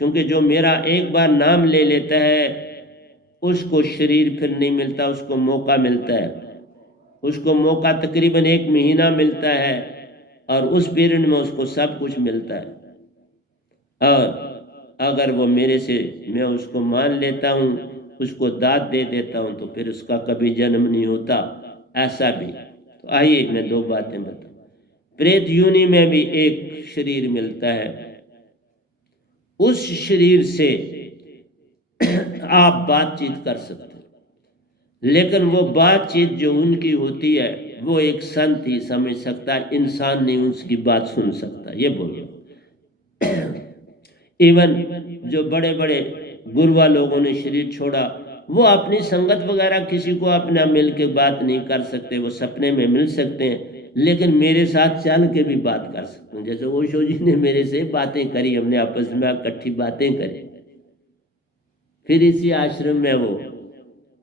क्योंकि जो मेरा एक बार नाम ले लेता है उसको शरीर फिर नहीं मिलता, उसको मौका मिलता है, उसको मौका तकरीबन 1 महीना मिलता है और उस पीरियड में उसको सब कुछ मिलता है। और अगर वो मेरे से, मैं उसको मान लेता हूँ, उसको दाद दे देता हूँ, तो फिर उसका कभी जन्म नहीं होता, ऐसा भी। तो आइए मैं 2 बातें बताऊँ। प्रेत योनि में भी एक शरीर मिलता है, उस शरीर से आप बातचीत कर सकते हैं, लेकिन वो बातचीत जो उनकी होती है वो एक संत ही समझ सकता है, इंसान नहीं उसकी बात सुन सकता। ये बोलो। इवन जो बड़े बड़े गुरुआ लोगों ने शरीर छोड़ा, वो अपनी संगत वगैरह किसी को अपना मिल के बात नहीं कर सकते, वो सपने में मिल सकते हैं, लेकिन मेरे साथ चल के भी बात कर सकते हैं। जैसे ओशो जी ने मेरे से बातें करी, हमने आपस में इकट्ठी बातें करी, फिर इसी आश्रम में वो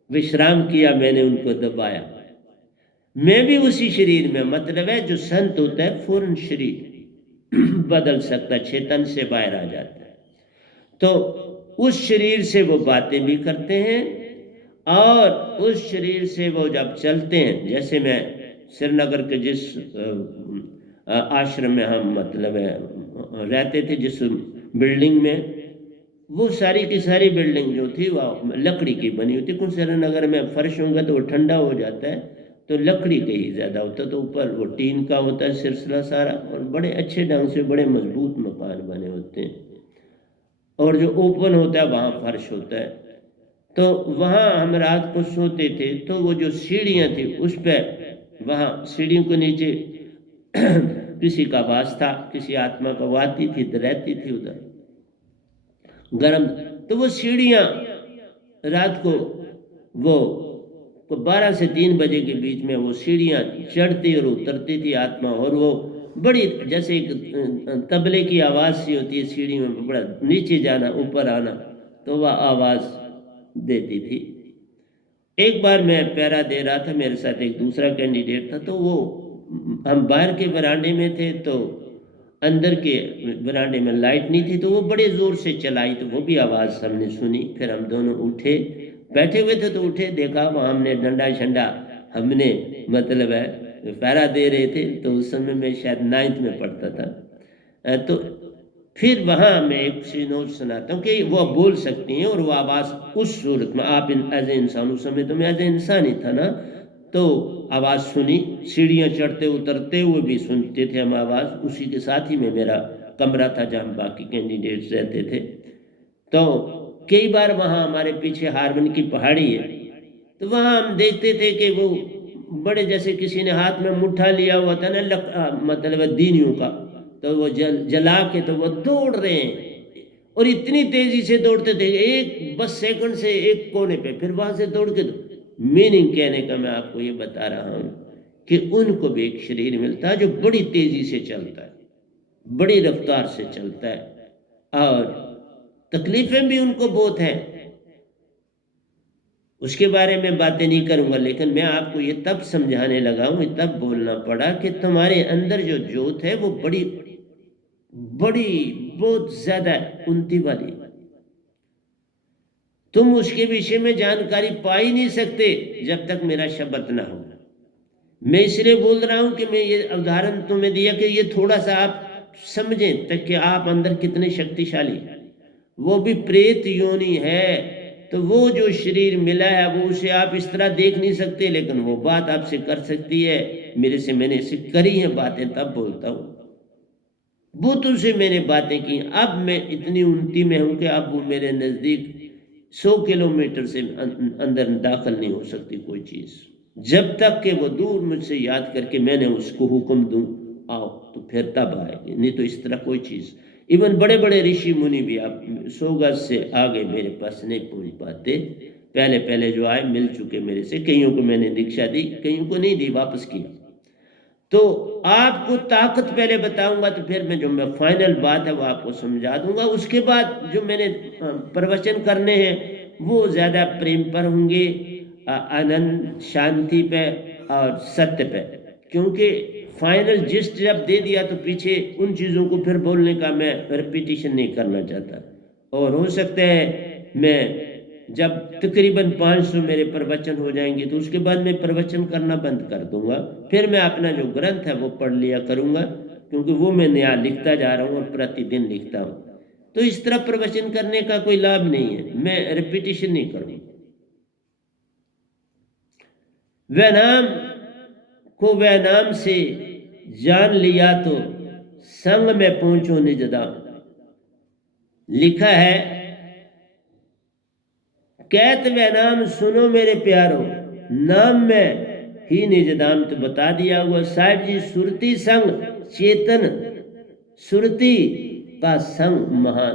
विश्राम किया, मैंने उनको दबाया। मैं भी उसी शरीर में, मतलब है जो संत होता है फौरन शरीर बदल सकता है, चेतन से बाहर आ जाता है। तो उस शरीर से वो बातें भी करते हैं और उस शरीर से वो जब चलते हैं, जैसे मैं श्रीनगर के जिस आश्रम में हम मतलब है रहते थे, जिस बिल्डिंग में, वो सारी की सारी बिल्डिंग जो थी वो लकड़ी की बनी होती। कुछ श्रीनगर में फर्श होगा तो वो ठंडा हो जाता है, तो लकड़ी का ही ज़्यादा होता है, तो ऊपर वो टीन का होता है सिलसिला सारा, और बड़े अच्छे ढंग से बड़े मजबूत मकान बने होते हैं। और जो ओपन होता है वहाँ फर्श होता है। तो वहाँ हम रात को सोते थे, तो वो जो सीढ़ियाँ थी उस पर, वहाँ सीढ़ियों के नीचे किसी का वास था, किसी आत्मा का, वो आती थी तो रहती थी उधर गर्म। तो वो सीढ़ियाँ रात को वो 12 से 3 बजे के बीच में वो सीढ़ियाँ चढ़ती और उतरती थी आत्मा, और वो बड़ी जैसे एक तबले की आवाज़ सी होती है, सीढ़ी में बड़ा नीचे जाना ऊपर आना, तो वह आवाज़ देती थी। एक बार मैं पहरा दे रहा था, मेरे साथ एक दूसरा कैंडिडेट था, तो वो हम बाहर के बरामदे में थे, तो अंदर के बरामदे में लाइट नहीं थी, तो वो बड़े ज़ोर से चलाई, तो वो भी आवाज़ हमने सुनी। फिर हम दोनों उठे, बैठे हुए थे तो उठे, देखा वहाँ हमने डंडा शंडा, हमने मतलब है पहरा दे रहे थे, तो उस समय मैं शायद 9th में पढ़ता था। तो फिर वहाँ मैं एक नोट सुनाता हूँ कि वो बोल सकती हैं, और वो आवाज़ उस सूरत में, आप एज ए इंसान, उस समय तो मैं एज ए इंसान ही था ना, तो आवाज़ सुनी, सीढ़ियाँ चढ़ते उतरते हुए भी सुनते थे हम आवाज़। उसी के साथ ही में मेरा कमरा था जहाँ बाकी कैंडिडेट्स रहते थे। तो कई बार वहाँ हमारे पीछे हारमन की पहाड़ी है, तो वहाँ हम देखते थे कि वो बड़े जैसे किसी ने हाथ में मुट्ठा लिया हुआ था ना, मतलब दीनियों का, तो वो जला के तो वो दौड़ रहे हैं, और इतनी तेजी से दौड़ते थे, एक बस सेकंड से एक कोने पे, फिर वहां से दौड़ के मीनिंग कहने का मैं आपको ये बता रहा हूँ कि उनको भी एक शरीर मिलता है जो बड़ी तेजी से चलता है, बड़ी रफ्तार से चलता है, और तकलीफें भी उनको बहुत हैं, उसके बारे में बातें नहीं करूंगा। लेकिन मैं आपको ये तब समझाने लगा हूँ, तब बोलना पड़ा कि तुम्हारे अंदर जो जोत है वो बड़ी बड़ी बहुत ज्यादा उन्नति वाली, तुम उसके विषय में जानकारी पा ही नहीं सकते जब तक मेरा शब्द ना हो। मैं इसलिए बोल रहा हूं कि मैं ये उदाहरण तुम्हें दिया कि ये थोड़ा सा आप समझें तक कि आप अंदर कितने शक्तिशाली। वो भी प्रेत योनि है, तो वो जो शरीर मिला है वो उसे आप इस तरह देख नहीं सकते, लेकिन वो बात आपसे कर सकती है। मेरे से मैंने इसे करी है बातें, तब बोलता हूँ। बूतों से मैंने बातें की, अब मैं इतनी उन्नति में हूं कि अब वो मेरे नज़दीक 100 किलोमीटर से अंदर दाखिल नहीं हो सकती कोई चीज़, जब तक कि वो दूर मुझसे याद करके मैंने उसको हुक्म दूं आओ, तो फिर तब आएगी, नहीं तो इस तरह कोई चीज़। इवन बड़े बड़े ऋषि मुनि भी आप 100 गज से आगे मेरे पास नहीं पहुंच पाते। पहले पहले जो आए मिल चुके मेरे से, कईयों को मैंने दीक्षा दी, कईयों को नहीं दी, वापस किया। तो आपको ताकत पहले बताऊंगा, तो फिर मैं फाइनल बात है वो आपको समझा दूंगा। उसके बाद जो मैंने प्रवचन करने हैं वो ज़्यादा प्रेम पर होंगे, आनंद शांति पे और सत्य पे, क्योंकि फाइनल जिस्ट जब दे दिया तो पीछे उन चीज़ों को फिर बोलने का मैं रिपीटिशन नहीं करना चाहता। और हो सकता है मैं जब तकरीबन 500 मेरे प्रवचन हो जाएंगे तो उसके बाद मैं प्रवचन करना बंद कर दूंगा, फिर मैं अपना जो ग्रंथ है वो पढ़ लिया करूंगा, क्योंकि वो मैं नया लिखता जा रहा हूँ और प्रतिदिन लिखता हूँ। तो इस तरह प्रवचन करने का कोई लाभ नहीं है, मैं रिपीटिशन नहीं करूँगा। वह नाम से जान लिया तो संग में पहुंचो निज धाम। लिखा है, कहत वह नाम सुनो मेरे प्यारो, नाम में ही निज धाम। तो बता दिया हुआ साहिब जी, सुरती संग चेतन, सुरती का संग महान।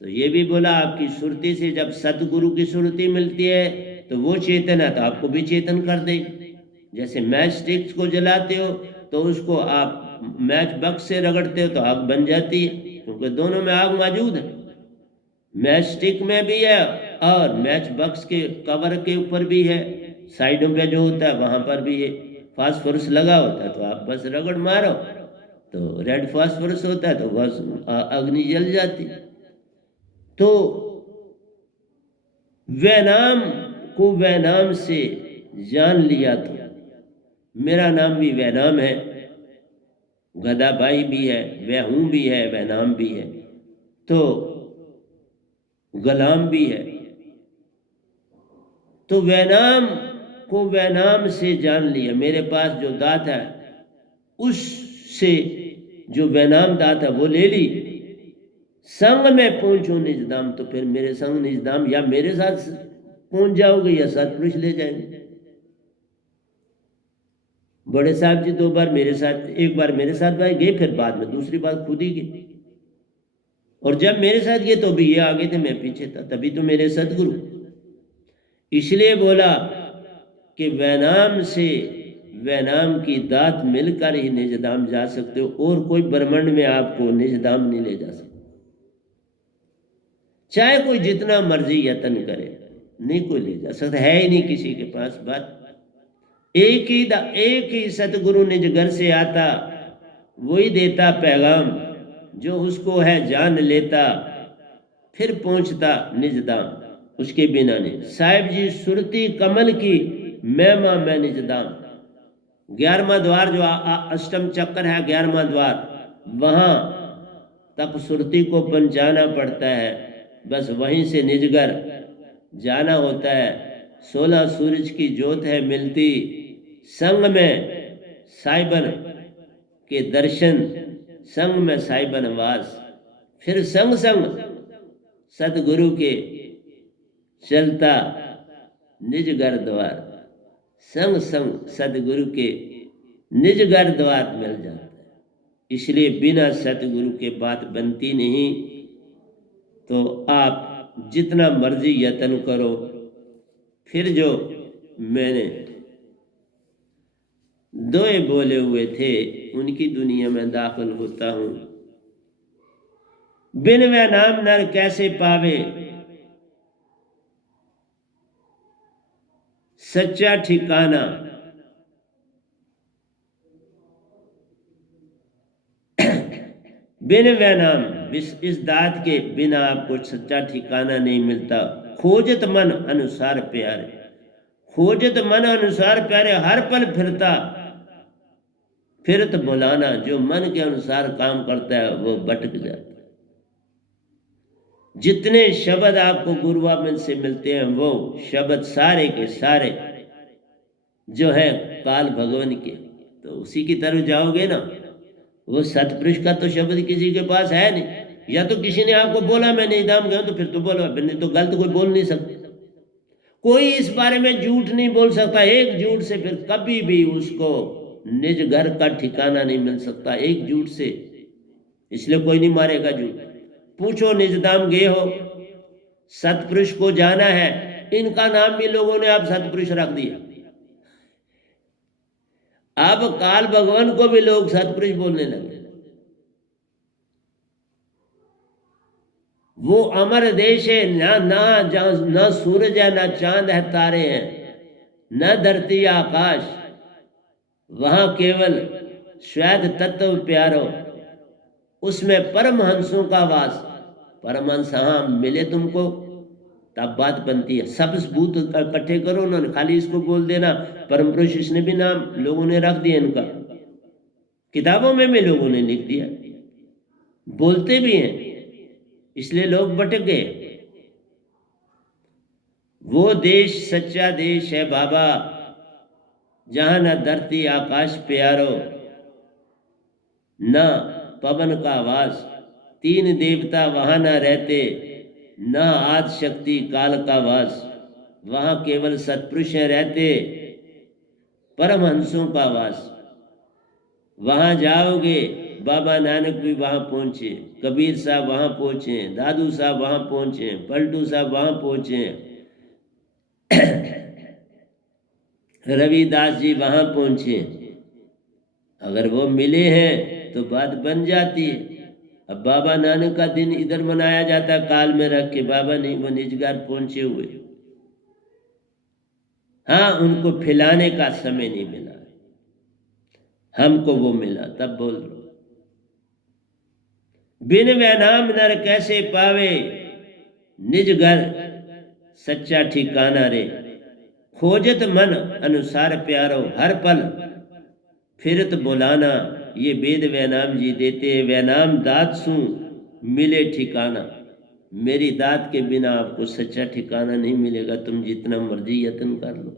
तो ये भी बोला, आपकी सुरती से जब सतगुरु की सुरती मिलती है तो वो चेतन है, तो आपको भी चेतन कर दे। जैसे मैच स्टिक्स को जलाते हो तो उसको आप मैच बक्स से रगड़ते हो तो आग बन जाती है, क्योंकि दोनों में आग मौजूद है। मैच स्टिक में भी है और मैच बक्स के कवर के ऊपर भी है, साइडों पे जो होता है वहां पर भी है। फास्फोरस लगा होता है तो आप बस रगड़ मारो तो रेड फास्फोरस होता है तो बस अग्नि जल जाती। तो वह नाम से जान लिया तो, मेरा नाम भी वह नाम है, गदा भाई भी है, वह हूं भी है, वह नाम भी है, तो गुलाम भी है। तो वह नाम से जान लिया, मेरे पास जो दात है उससे जो वह नाम दात है वो ले ली। संग में पहुंचो निज धाम, तो फिर मेरे संग निज धाम, या मेरे साथ पहुंच जाओगे या सतपुरुष ले जाएंगे। बड़े साहब जी 2 बार मेरे साथ, एक बार मेरे साथ भाई गए, फिर बाद में दूसरी बार खुद ही गए। और जब मेरे साथ गए तो भी ये आगे थे, मैं पीछे था, तभी तो मेरे सतगुरु। इसलिए बोला कि वह नाम की दात मिलकर ही निज धाम जा सकते हो, और कोई ब्रह्मांड में आपको निज धाम नहीं ले जा सकता। चाहे कोई जितना मर्जी यत्न करे, नहीं कोई ले जा सकता, है ही नहीं किसी के पास बात। एक ही सतगुरु निज घर से आता, वही देता पैगाम, जो उसको है जान लेता, फिर पहुंचता निज धाम, उसके बिना नहीं। साहिब जी, सुरती कमल की महिमा में निज धाम। 11वां द्वार जो अष्टम चक्र है, 11वां द्वार, वहां तक सुरती को पहुंचाना पड़ता है, बस वहीं से निजगर जाना होता है। 16 सूरज की ज्योत है मिलती, संग में साइबन के दर्शन, संग में साइबन वास, फिर संग सतगुरु के चलता निज घर द्वार। संग सतगुरु के निज घर द्वार मिल जाता है। इसलिए बिना सतगुरु के बात बनती नहीं। तो आप जितना मर्जी यत्न करो, फिर जो मैंने 2 बोले हुए थे उनकी दुनिया में दाखिल होता हूं। बिन वह नाम नर कैसे पावे, सच्चा ठिकाना। बिन वह नाम, इस दात के बिना आपको सच्चा ठिकाना नहीं मिलता। खोजत मन अनुसार प्यारे, खोजत मन अनुसार प्यारे, हर पल फिरत बुलाना, जो मन के अनुसार काम करता है वो भटक जाता है। जितने शब्द आपको गुरुवामन से मिलते हैं वो शब्द सारे के सारे जो है काल भगवान के, तो उसी की तरफ जाओगे ना। वो सतपुरुष का तो शब्द किसी के पास है नहीं। या तो किसी ने आपको बोला मैं नहीं धाम गया, तो फिर तो बोलो, नहीं तो गलत कोई बोल नहीं सकता। कोई इस बारे में झूठ नहीं बोल सकता। एक झूठ से फिर कभी भी उसको निज घर का ठिकाना नहीं मिल सकता, एक झूठ से। इसलिए कोई नहीं मारेगा झूठ। पूछो निज धाम गए हो, सतपुरुष को जाना है, इनका नाम भी लोगों ने आप सतपुरुष रख दिया। अब काल भगवान को भी लोग सतपुरुष बोलने लगे। वो अमर देश है, ना सूरज है, ना चांद है, तारे हैं, न धरती आकाश, वहां केवल श्वेत तत्व प्यारो, उसमें परमहंसों का वास। परमहंस हाँ मिले तुमको, तब बात बनती है। सब सबूत इकट्ठे करो ना, खाली इसको बोल देना परम पुरुष, इसने भी नाम लोगों ने रख दिया, इनका किताबों में भी लोगों ने लिख दिया, बोलते भी हैं, इसलिए लोग भटक गए। वो देश सच्चा देश है बाबा, जहां न धरती आकाश प्यारो, न पवन का वास, तीन देवता वहां न रहते, न आद शक्ति काल का वास, वहां केवल सत्पुरुष रहते, परमहंसों का वास। वहां जाओगे, बाबा नानक भी वहां पहुंचे, कबीर साहब वहां पहुंचे, दादू साहब वहां पहुंचे, पलटू साहब वहां पहुंचे, रविदास जी वहां पहुंचे। अगर वो मिले हैं तो बात बन जाती है। अब बाबा नानक का दिन इधर मनाया जाता है काल में रख के, बाबा नहीं, वो निजगार पहुंचे हुए। हाँ, उनको फैलाने का समय नहीं मिला, हमको वो मिला, तब बोल रहा हूं। बिन वह नाम नर कैसे पावे, निज घर सच्चा ठिकाना रे, खोजत मन अनुसार प्यारो, हर पल फिरत बुलाना। ये वेद वैनाम जी देते हैं, वैनाम दात सू मिले ठिकाना। मेरी दात के बिना आपको सच्चा ठिकाना नहीं मिलेगा, तुम जितना मर्जी यत्न कर लो।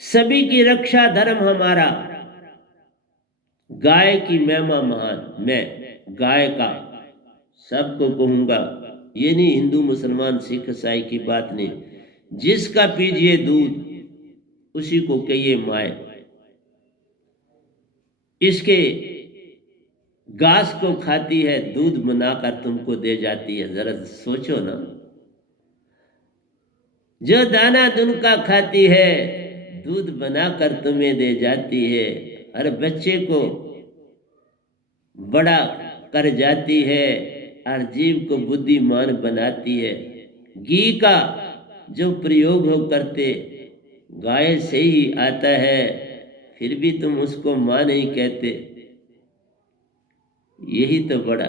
सभी की रक्षा धर्म हमारा, गाय की महिमा महान। मैं गाय का सबको कहूंगा, ये नहीं हिंदू मुसलमान सिख ईसाई की बात नहीं, जिसका पीजिए दूध उसी को कहिए माए। इसके घास को खाती है, दूध बनाकर तुमको दे जाती है। जरा सोचो ना, जो दाना दुनका खाती है, दूध बनाकर तुम्हें दे जाती है। हर बच्चे को बड़ा कर जाती है, हर जीव को बुद्धिमान बनाती है। घी का जो प्रयोग हो करते गाय से ही आता है, फिर भी तुम उसको मां नहीं कहते। यही तो बड़ा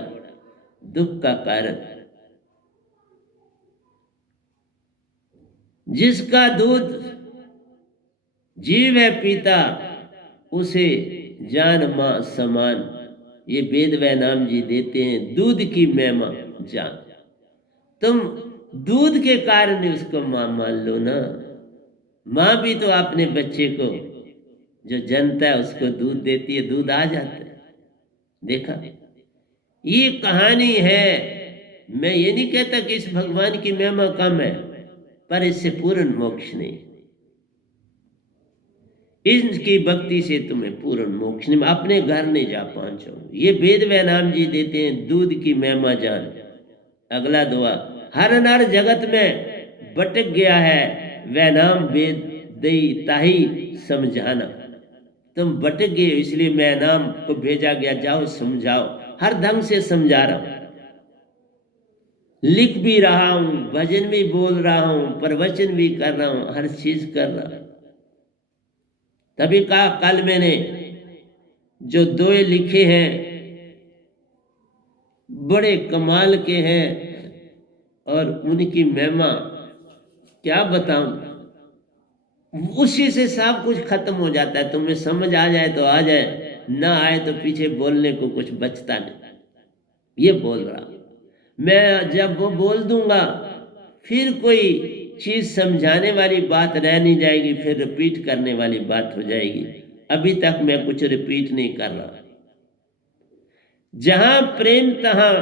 दुख का कारण। जिसका दूध जीव है पीता, उसे जान मां समान। ये वेद वैनाम जी देते हैं, दूध की महिमा जान। तुम दूध के कारण उसको मां मान लो ना। मां भी तो अपने बच्चे को जो जनता है उसको दूध देती है, दूध आ जाता है। देखा, ये कहानी है। मैं ये नहीं कहता कि इस भगवान की महिमा कम है, पर इससे पूर्ण मोक्ष नहीं। इनकी भक्ति से तुम्हें पूर्ण मोक्ष नहीं, अपने घर नहीं जा पहुंचोगे। ये वेद वैनाम जी देते हैं, दूध की महिमा जान। अगला दुआ, हर नर जगत में भटक गया है, वैनाम वेद दई ताही समझाना। तुम भटक गए, इसलिए मैं नाम को भेजा गया, जाओ समझाओ। हर ढंग से समझा रहा हूं, लिख भी रहा हूं, भजन भी बोल रहा हूं, प्रवचन भी कर रहा हूं, हर चीज कर रहा हूं। तभी कहा, कल मैंने जो दोए लिखे हैं बड़े कमाल के हैं, और उनकी महिमा क्या बताऊं। उसी से सब कुछ खत्म हो जाता है। तुम्हें समझ आ जाए तो आ जाए, ना आए तो पीछे बोलने को कुछ बचता नहीं। ये बोल रहा मैं, जब वो बोल दूंगा फिर कोई चीज समझाने वाली बात रह नहीं जाएगी, फिर रिपीट करने वाली बात हो जाएगी। अभी तक मैं कुछ रिपीट नहीं कर रहा। जहां प्रेम तहां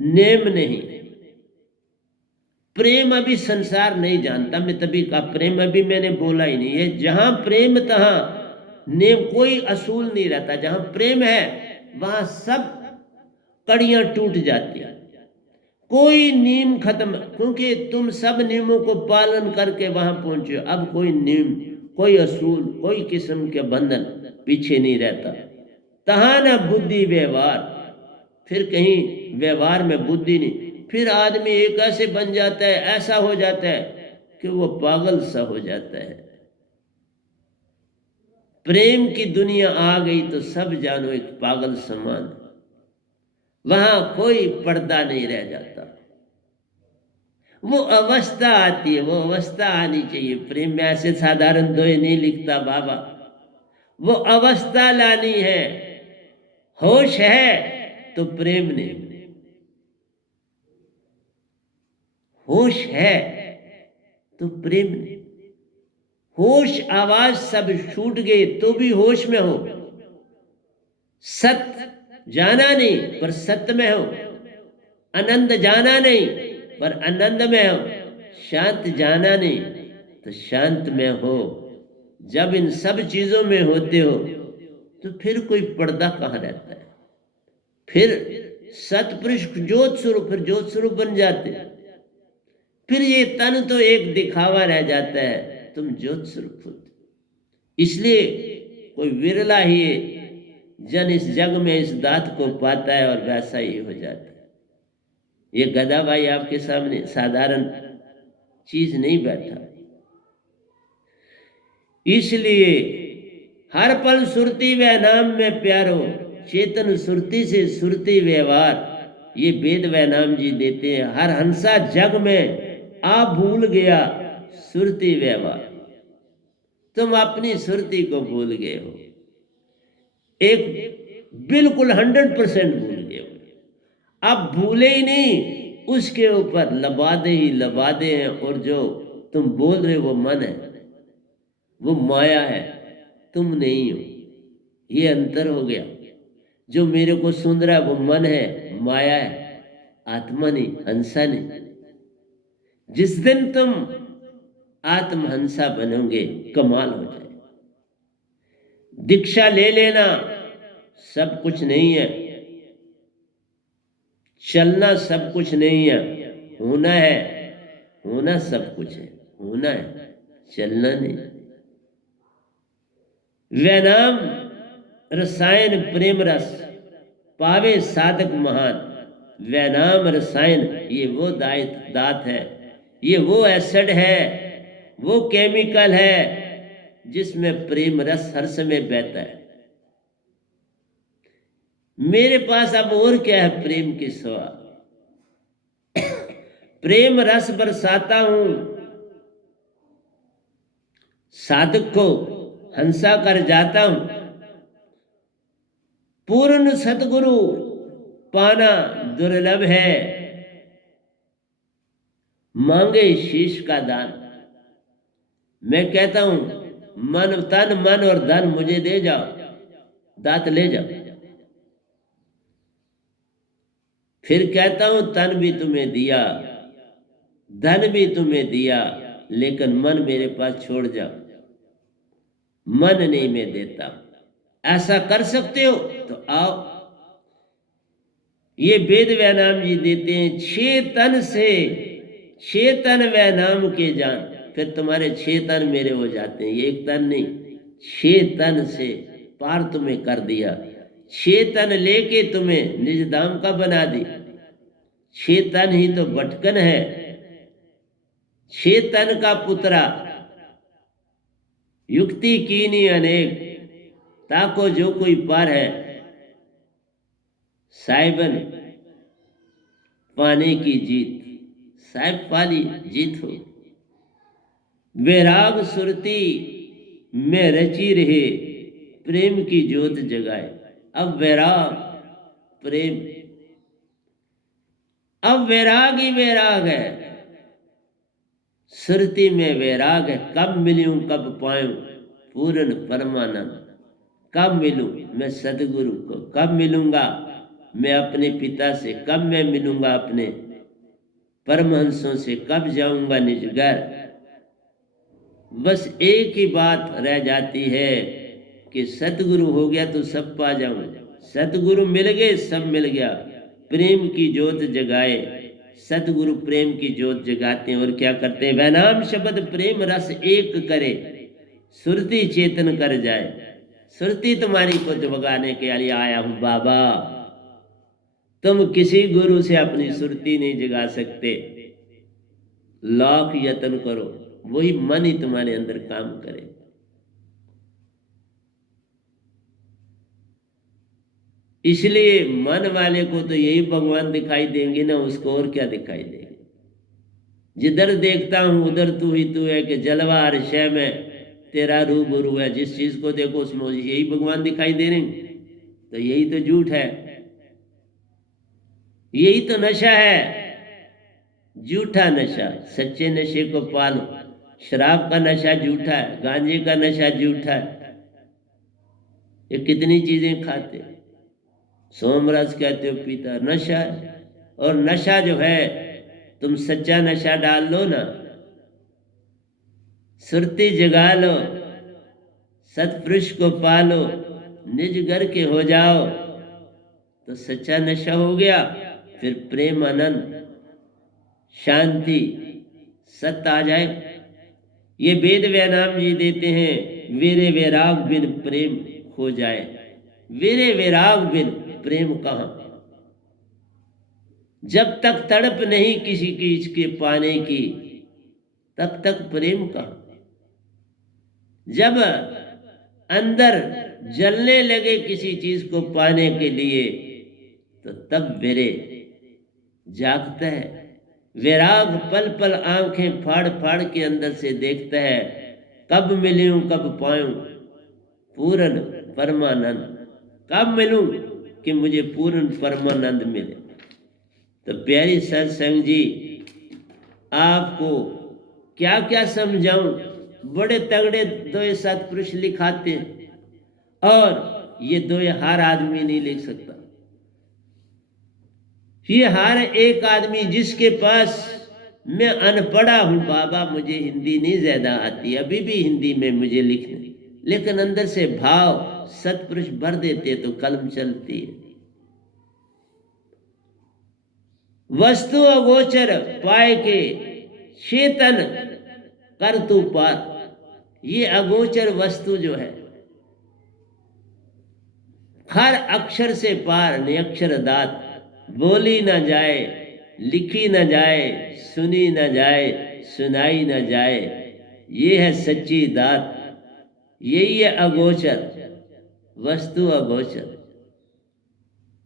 नेम नहीं। प्रेम अभी संसार नहीं जानता, मैं तभी का प्रेम अभी मैंने बोला ही नहीं है। जहां प्रेम तहां नेम, कोई असूल नहीं रहता। जहां प्रेम है वहां सब कड़ियां टूट जाती हैं, कोई नियम खत्म, क्योंकि तुम सब नियमों को पालन करके वहां पहुंचे। अब कोई नियम, कोई असूल, कोई किस्म के बंधन पीछे नहीं रहता। तहां ना बुद्धि व्यवहार, फिर कहीं व्यवहार में बुद्धि नहीं। फिर आदमी एक ऐसे बन जाता है, ऐसा हो जाता है कि वो पागल सा हो जाता है। प्रेम की दुनिया आ गई तो सब जानो एक पागल समान। वहां कोई पर्दा नहीं रह जाता। वो अवस्था आती है, वो अवस्था आनी चाहिए। प्रेम में ऐसे साधारण दोहे नहीं लिखता बाबा, वो अवस्था लानी है। होश है तो प्रेम नहीं, होश है तो प्रेम नहीं। होश आवाज सब छूट गए तो भी होश में हो, सत्य जाना नहीं पर सत्य में हो, आनंद जाना नहीं पर आनंद में हो, शांत जाना नहीं तो शांत में हो। जब इन सब चीजों में होते हो तो फिर कोई पर्दा कहाँ रहता है? फिर सतपुरुष ज्योत स्वरूप, फिर ज्योत स्वरूप बन जाते। फिर ये तन तो एक दिखावा रह जाता है, तुम ज्योत स्वरूप होते। इसलिए कोई विरला ही जन इस जग में इस दात को पाता है और वैसा ही हो जाता है। ये गधा भाई आपके सामने साधारण चीज नहीं बैठा। इसलिए हर पल सुरती व नाम में प्यारो, चेतन सुरती से सुरती व्यवहार, ये वेद व नाम जी देते हैं। हर हंसा जग में आ भूल गया सुरती व्यवहार। तुम अपनी सुरती को भूल गए हो, एक बिल्कुल 100% भूल गए हो। अब भूले ही नहीं, उसके ऊपर लबादे ही लबादे हैं। और जो तुम बोल रहे हो वो मन है, वो माया है, तुम नहीं हो। ये अंतर हो गया। जो मेरे को सुन रहा है वो मन है, माया है, आत्मा नहीं, हंसा नहीं। जिस दिन तुम आत्महंसा बनोगे कमाल हो जाए। दीक्षा ले लेना सब कुछ नहीं है, चलना सब कुछ नहीं है। होना है, होना सब कुछ है, होना है, चलना नहीं। वैनाम रसायन प्रेम रस पावे साधक महान। वैनाम रसायन, ये वो दात है, ये वो एसिड है, वो केमिकल है जिसमें प्रेम रस हर समय बहता है। मेरे पास अब और क्या है प्रेम के सिवा? प्रेम रस बरसाता हूं, साधक को हंसा कर जाता हूं। पूर्ण सतगुरु पाना दुर्लभ है, मांगे शीश का दान। मैं कहता हूं मन, तन मन और धन मुझे दे जाओ, दात ले जाओ। फिर कहता हूं तन भी तुम्हें दिया, धन भी तुम्हें दिया, लेकिन मन मेरे पास छोड़ जाओ, मन नहीं मैं देता। ऐसा कर सकते हो तो आओ। ये वेद व नाम जी देते हैं, 6 तन से 6 तन व नाम के जान। फिर तुम्हारे 6 तन मेरे हो जाते हैं, ये 1 तन नहीं, 6 तन से पार तुम्हें कर दिया। 6 तन लेके तुम्हें निज धाम का बना दी। 6 तन ही तो भटकन है। 6 तन का पुत्रा युक्ति कीनी अनेक, ताको जो कोई पार है साहिबन पाने की जीत। साहिब पाली जीत हो। वैराग सुरती में रची रहे, प्रेम की ज्योत जगाए। अब वैराग प्रेम, अब वैराग ही वैराग है, सुरती में वैराग है। कब मिलूं कब पाऊं पूर्ण परमानंद। कब मिलूं मैं सदगुरु को, कब मिलूंगा मैं अपने पिता से, कब मैं मिलूंगा अपने परमहंसों से, कब जाऊंगा निज घर। बस एक ही बात रह जाती है कि सतगुरु हो गया तो सब पा जाऊं। सतगुरु मिल गए, सब मिल गया। प्रेम की ज्योत जगाए, सतगुरु प्रेम की ज्योत जगाते हैं। और क्या करते हैं? वह नाम शब्द प्रेम रस एक करे, सुरती चेतन कर जाए। सुरती तुम्हारी को जगाने के लिए आया हूं बाबा। तुम किसी गुरु से अपनी सुरती नहीं जगा सकते, लाख यत्न करो, वही मन ही तुम्हारे अंदर काम करे। इसलिए मन वाले को तो यही भगवान दिखाई देंगे ना, उसको और क्या दिखाई देंगे। जिधर देखता हूं उधर तू ही तू है, कि जलवा हर शय में तेरा रूबरू है। जिस चीज को देखो उसमें यही भगवान दिखाई दे रहे हैं, तो यही तो झूठ है, यही तो नशा है, झूठा नशा। सच्चे नशे को पालो। शराब का नशा झूठा है, गांजे का नशा झूठा है। ये कितनी चीजें खाते, सोमरस कहते हो पीता, नशा है। और नशा जो है, तुम सच्चा नशा डाल लो ना, सुरती जगा लो, सतपुरुष को पालो, निज घर के हो जाओ, तो सच्चा नशा हो गया। फिर प्रेम, आनंद, शांति, सत्य आ जाए। ये वेद व्यानाम जी देते हैं, वीरे वैराग बिन प्रेम हो जाए। वीरे वैराग बिन प्रेम कहाँ? जब तक तड़प नहीं किसी चीज के पाने की, तब तक प्रेम कहाँ? जब अंदर जलने लगे किसी चीज को पाने के लिए, तो तब वीरे जागता है। वैराग पल पल आंखें फाड़ फाड़ के अंदर से देखता है, कब मिलूं कब पाऊं पूर्ण परमानंद। कब मिलूं कि मुझे पूर्ण परमानंद मिले। तो प्यारी सत्संग जी, आपको क्या क्या समझाऊं। बड़े तगड़े दो सतपुरुष लिखाते हैं, और ये दो हर आदमी नहीं लिख सकता। ये हर एक आदमी जिसके पास, मैं अनपढ़ा हूं बाबा, मुझे हिंदी नहीं ज्यादा आती, अभी भी हिंदी में मुझे लिखने, लेकिन अंदर से भाव सतपुरुष भर देते तो कलम चलती है। वस्तु अगोचर पाए के चेतन कर तू पार। ये अगोचर वस्तु जो है, हर अक्षर से पार, निरक्षर दात। बोली न जाए, लिखी न जाए, सुनी न जाए, सुनाई न जाए, ये है सच्ची दात। यही है अगोचर वस्तु, अगोचर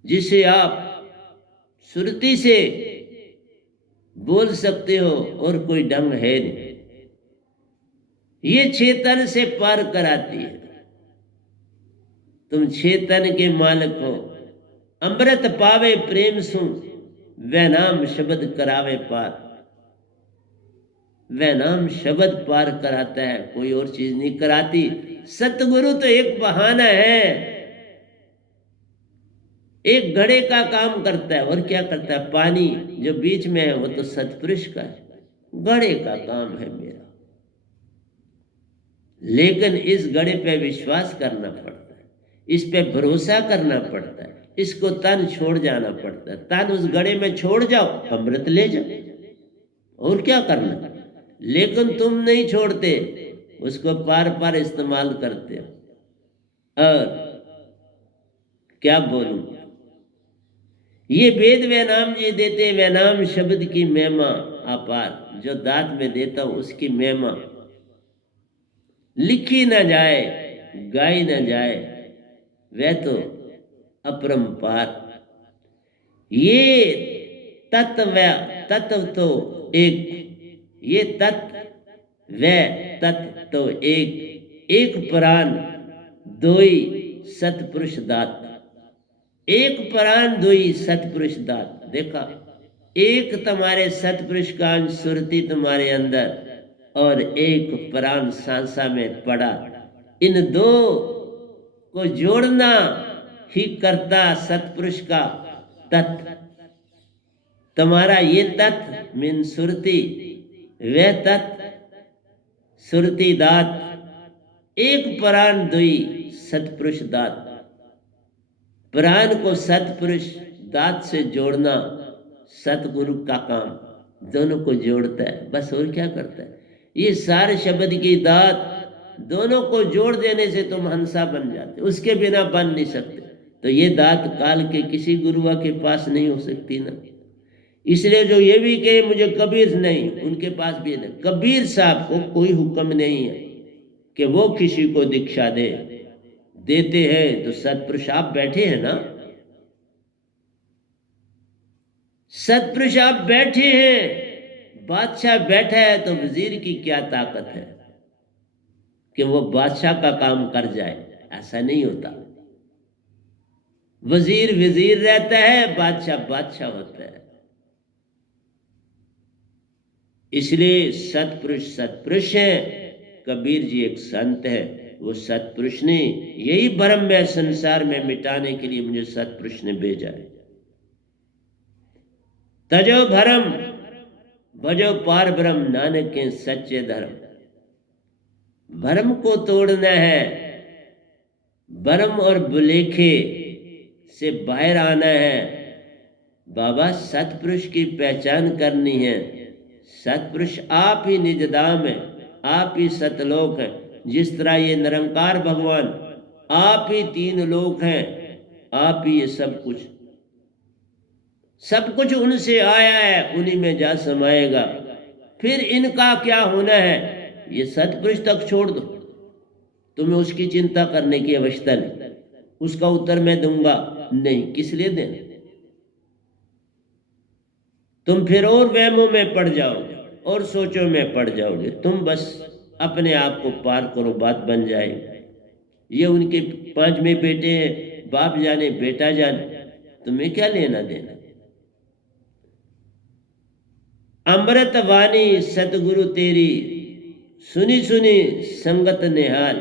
जिसे आप सुरती से बोल सकते हो और कोई ढंग है नहीं। ये चेतन से पार कराती है। तुम चेतन के मालिक हो। अमृत पावे प्रेम सु, वह नाम शब्द करावे पार। वह नाम शब्द पार कराता है, कोई और चीज नहीं कराती। सतगुरु तो एक बहाना है, एक घड़े का काम करता है। और क्या करता है? पानी जो बीच में है वो तो सतपुरुष का है, घड़े का काम है मेरा। लेकिन इस घड़े पे विश्वास करना पड़ता है, इस पे भरोसा करना पड़ता है, इसको तन छोड़ जाना पड़ता है। तन उस घड़े में छोड़ जाओ, अमृत ले जाओ, और क्या करना। लेकिन तुम नहीं छोड़ते, उसको पार पार इस्तेमाल करते हो। और क्या बोलूं, ये वेद वैनाम जी देते, वैनाम शब्द की महिमा अपार। जो दात में देता हूं उसकी महिमा लिखी न जाए, गाई न जाए, वह तो अपरंपार। ये तत्व तत्व तो एक, ये तत्व व तत्व तो एक। एक प्राण दोई सतपुरुष दात। एक प्राण दोई सतपुरुष दात। देखा, एक तुम्हारे सतपुरुष का अंश सुरती तुम्हारे अंदर, और एक प्राण सांसा में पड़ा। इन दो को जोड़ना ही करता सतपुरुष का तत्व। तुम्हारा ये तत्व मीन सुरती, वह तत्व सुरती दात। एक प्राण दुई सतपुरुष दात। प्राण को सतपुरुष दात से जोड़ना सतगुरु का काम, दोनों को जोड़ता है, बस। और क्या करता है? ये सारे शब्द की दात दोनों को जोड़ देने से तुम हंसा बन जाते, उसके बिना बन नहीं सकते। तो ये दात काल के किसी गुरुआ के पास नहीं हो सकती ना। इसलिए जो ये भी कहे मुझे कबीर नहीं, उनके पास भी नहीं। कबीर साहब को कोई हुक्म नहीं है कि वो किसी को दीक्षा दे। देते हैं तो सतपुरुष आप बैठे हैं ना, सतपुरुष आप बैठे हैं, बादशाह बैठा है तो वजीर की क्या ताकत है कि वो बादशाह का काम कर जाए? ऐसा नहीं होता। वजीर वजीर रहता है, बादशाह बादशाह होता है। इसलिए सतपुरुष सतपुरुष है। कबीर जी एक संत है, वो सतपुरुष ने यही भ्रम में संसार में मिटाने के लिए मुझे सतपुरुष ने भेजा है। तजो भरम भजो पार ब्रह्म, नानक के सच्चे धर्म। भ्रम को तोड़ना है, भ्रम और बुलेखे से बाहर आना है। बाबा सतपुरुष की पहचान करनी है। सतपुरुष आप ही निजधाम है, आप ही सतलोक है। जिस तरह ये निरंकार भगवान आप ही तीन लोक हैं, आप ही ये सब कुछ उनसे आया है, उन्हीं में जा समाएगा। फिर इनका क्या होना है ये सतपुरुष तक छोड़ दो, तुम्हें उसकी चिंता करने की आवश्यकता नहीं। उसका उत्तर मैं दूंगा नहीं, किस लिए देना? तुम फिर और वहमों में पड़ जाओगे और सोचों में पड़ जाओगे। तुम बस अपने आप को पार करो, बात बन जाएगी। ये उनके पांचवें बेटे हैं, बाप जाने बेटा जाने, तुम्हें क्या लेना देना? अमृत वाणी सतगुरु तेरी, सुनी सुनी संगत निहाल।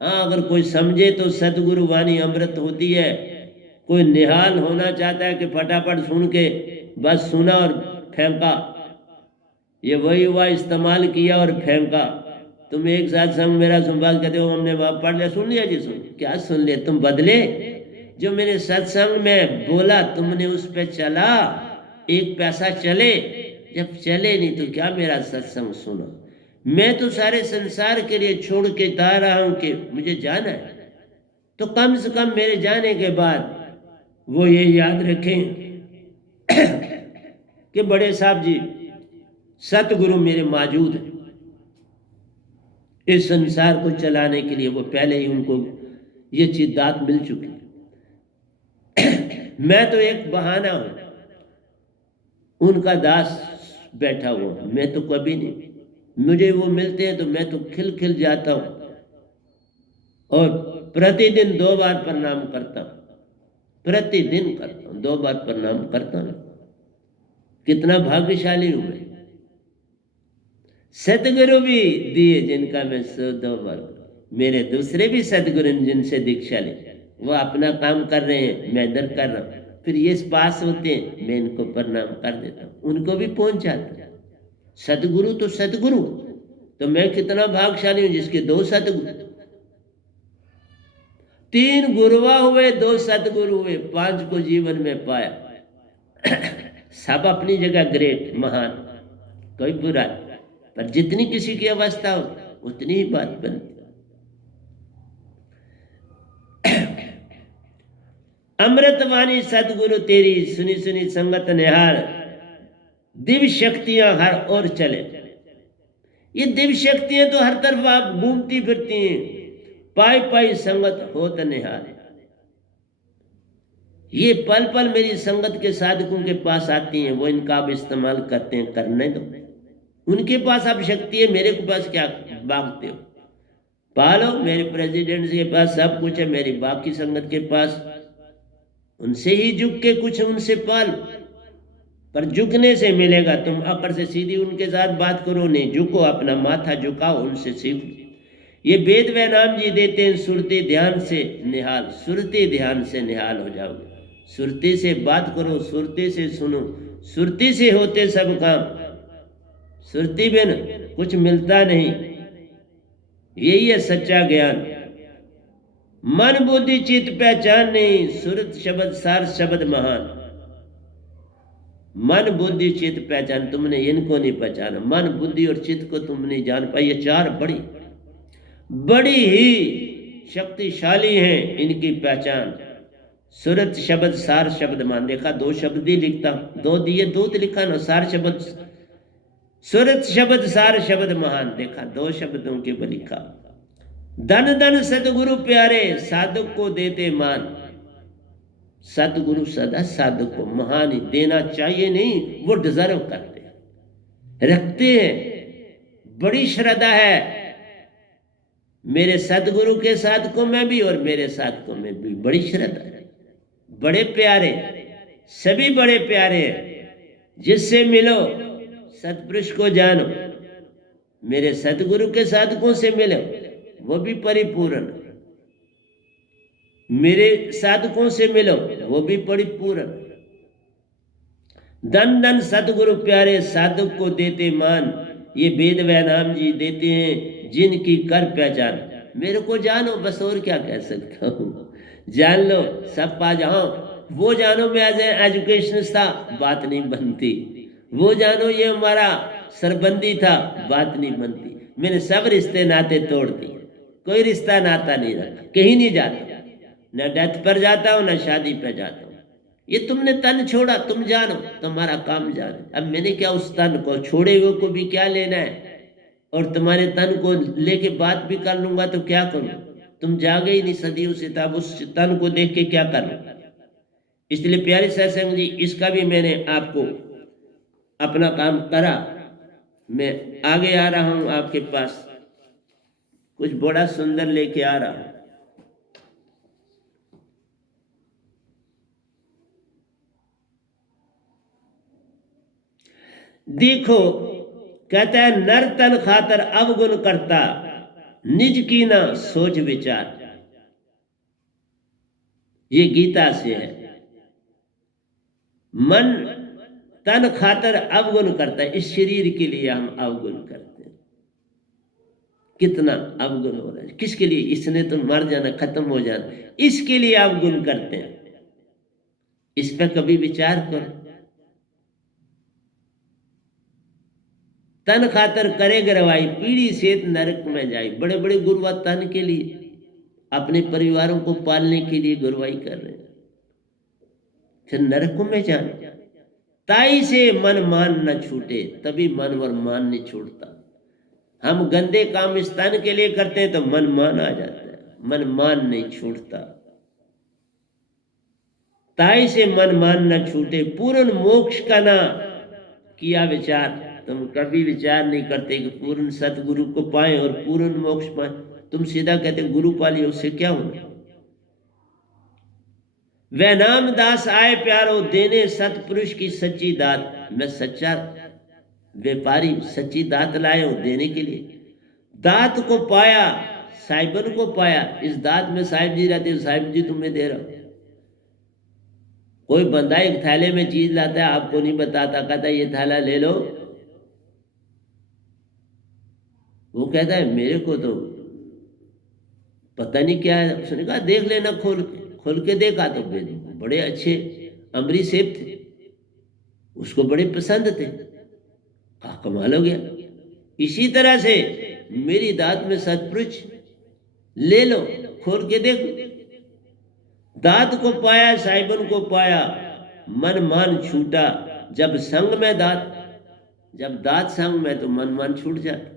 हाँ, अगर कोई समझे तो सतगुरु वाणी अमृत होती है। कोई निहाल होना चाहता है कि फटाफट सुन के बस सुना और फेंका, ये वही हुआ, इस्तेमाल किया और फेंका। तुम एक साथ संग मेरा संवाद कहते हो, हमने वहां पढ़ लिया, सुन लिया जी, सुन क्या सुन लिया? तुम बदले? जो मैंने सत्संग में बोला तुमने उस पे चला, एक पैसा चले। जब चले नहीं तो क्या मेरा सत्संग सुनो? मैं तो सारे संसार के लिए छोड़ के जा रहा हूं कि मुझे जाना है, तो कम से कम मेरे जाने के बाद वो ये याद रखें कि बड़े साहब जी सतगुरु मेरे मौजूद हैं इस संसार को चलाने के लिए। वो पहले ही उनको ये चीज दात मिल चुकी है। मैं तो एक बहाना हूं, उनका दास बैठा हुआ, मैं तो कभी नहीं। मुझे वो मिलते हैं तो मैं तो खिल खिल जाता हूं और प्रतिदिन 2 बार प्रणाम करता हूं, प्रतिदिन करता हूं, 2 बार प्रणाम करता हूं। कितना भाग्यशाली हूं मैं। सतगुरु भी दिए जिनका मैं 102 बार, मेरे दूसरे भी सतगुरु जिनसे दीक्षा ली, वो अपना काम कर रहे हैं, मैं इधर कर रहा हूं। फिर ये पास होते हैं, मैं इनको प्रणाम कर देता हूँ, उनको भी पहुंच जाता है। सतगुरु तो सतगुरु, तो मैं कितना भाग्यशाली हूं जिसके 2 सतगुरु। 3 गुरुआ हुए, 2 सतगुरु हुए, 5 को जीवन में पाया। सब अपनी जगह ग्रेट, महान, कोई बुरा, पर जितनी किसी की अवस्था हो उतनी ही बात बनती। अमृतवाणी सतगुरु तेरी, सुनी सुनी संगत निहार। दिव्य शक्तियां हर ओर चले। ये दिव्य शक्तियां तो हर तरफ आप घूमती फिरती हैं, पाई पाई संगत होत निहार। ये पल पल मेरी संगत के साधकों के पास आती हैं, वो इनका आप इस्तेमाल करते हैं, करने दो। उनके पास अब शक्ति है, मेरे के पास क्या मांगते हो? पालो, मेरे प्रेसिडेंट के पास सब कुछ है, मेरी बाकी संगत के पास उनसे ही झुक के कुछ उनसे पाल। पर झुकने से मिलेगा, तुम अकड़ से सीधी उनके साथ बात करो नहीं, झुको, अपना माथा झुकाओ, उनसे सीखो। ये वेद व नाम जी देते हैं, सुरती ध्यान से निहाल। सुरती ध्यान से निहाल हो जाओगे। सुरती से बात करो, सुरती से सुनो, सुरती से होते सब काम। सुरती बिन कुछ मिलता नहीं, यही है सच्चा ज्ञान। मन बुद्धि चित्त पहचान नहीं, सुरत शब्द सार शब्द महान। मन बुद्धि चित्त पहचान, तुमने इनको नहीं पहचाना। मन बुद्धि और चित्त को तुम नहीं जान पाई। ये 4 बड़ी ही शक्तिशाली हैं, इनकी पहचान। सुरत शब्द सार शब्द मान, देखा 2 शब्द ही लिखता, 2 दिए 2 लिखा ना, सार शब्द, सुरत शब्द सार शब्द महान, देखा 2 शब्दों के बल लिखा। धन धन सतगुरु प्यारे, साधक को देते मान। सतगुरु सदा साधक को महान ही देना चाहिए, नहीं, वो डिजर्व करते हैं, रखते हैं, बड़ी श्रद्धा है मेरे सतगुरु के साधकों में भी और मेरे साधकों में भी बड़ी श्रद्धा है। बड़े प्यारे, सभी बड़े प्यारे हैं। जिससे मिलो सतपुरुष को जानो, मेरे सतगुरु के साधकों से मिलो वो भी परिपूर्ण, मेरे साधकों से मिलो वो भी परिपूर्ण। धन धन सतगुरु प्यारे साधक को देते मान, ये वेद वैनाम जी देते हैं जिनकी कर पहचान। मेरे को जानो बस, और क्या कह सकता हूँ। जान लो सब पा जाओ, वो जानो मैं एज एजुकेशनिस्ट था, बात नहीं बनती। वो जानो ये हमारा सरबंदी था, बात नहीं बनती। मैंने सब रिश्ते नाते तोड़ दिए, कोई रिश्ता नाता नहीं रखा, कहीं नहीं जाता, न डेथ पर जाता हूँ न शादी पर जाता हूँ। ये तुमने तन छोड़ा, तुम जानो, तुम्हारा काम जानो। अब मैंने क्या उस तन को, छोड़े हुए को भी क्या लेना है, और तुम्हारे तन को लेके बात भी कर लूंगा तो क्या करूं। तुम जागे ही नहीं सदियों से, तब उस तन को देख के क्या करूं। इसलिए प्यारे सत्संग जी, इसका भी मैंने आपको अपना काम करा। मैं आगे आ रहा हूं आपके पास, कुछ बड़ा सुंदर लेके आ रहा हूं। देखो, कहता है नर तन खातर अवगुण करता, निज की ना सोच विचार। ये गीता से है। मन तन खातर अवगुण करता है, इस शरीर के लिए हम अवगुण करते हैं। कितना अवगुण हो रहा है, किसके लिए? इसने तो मर जाना, खत्म हो जाना, इसके लिए अवगुण करते हैं। इस पर कभी विचार करो। तन खातर करे गरवाई, पीढ़ी सेत नरक में जाए। बड़े बड़े गुरुआ तन के लिए, अपने परिवारों को पालने के लिए गुरुवाई कर रहे हैं, फिर नरकों में जाए। ताई से मन मान न छूटे, तभी मन और मान नहीं छूटता। हम गंदे काम इस तन के लिए करते हैं तो मन मान आ जाता है, मन मान नहीं छूटता। ताई से मन मान न छूटे, पूर्ण मोक्ष का ना किया विचार। तुम कभी विचार नहीं करते कि पूर्ण सतगुरु को पाए और पूर्ण मोक्ष पाए। तुम सीधा कहते गुरु पालिए, उससे क्या होना। वह नाम दास आए प्यारो, देने सतपुरुष की सच्ची दात। मैं सच्चा व्यापारी सच्ची दात लाए हूं देने के लिए। दात को पाया, साहिबन को पाया। इस दात में साहिब जी रहते, साहिब जी तुम्हें दे रहा हूं। कोई बंदा एक थैले में चीज लाता है, आपको नहीं बताता, कहता है ये थैला ले लो। वो कहता है मेरे को तो पता नहीं क्या है। उसने कहा देख लेना खोल के। खोल के देखा तो बड़े अच्छे अमरी सेब थे, उसको बड़े पसंद थे। कहा कमाल हो गया। इसी तरह से मेरी दात में सतपुरुष ले लो, खोल के देखो। दात को पाया, साहिबन को पाया, मन मान छूटा। जब संग में दात, जब दात संग में तो मन मान छूट जाता।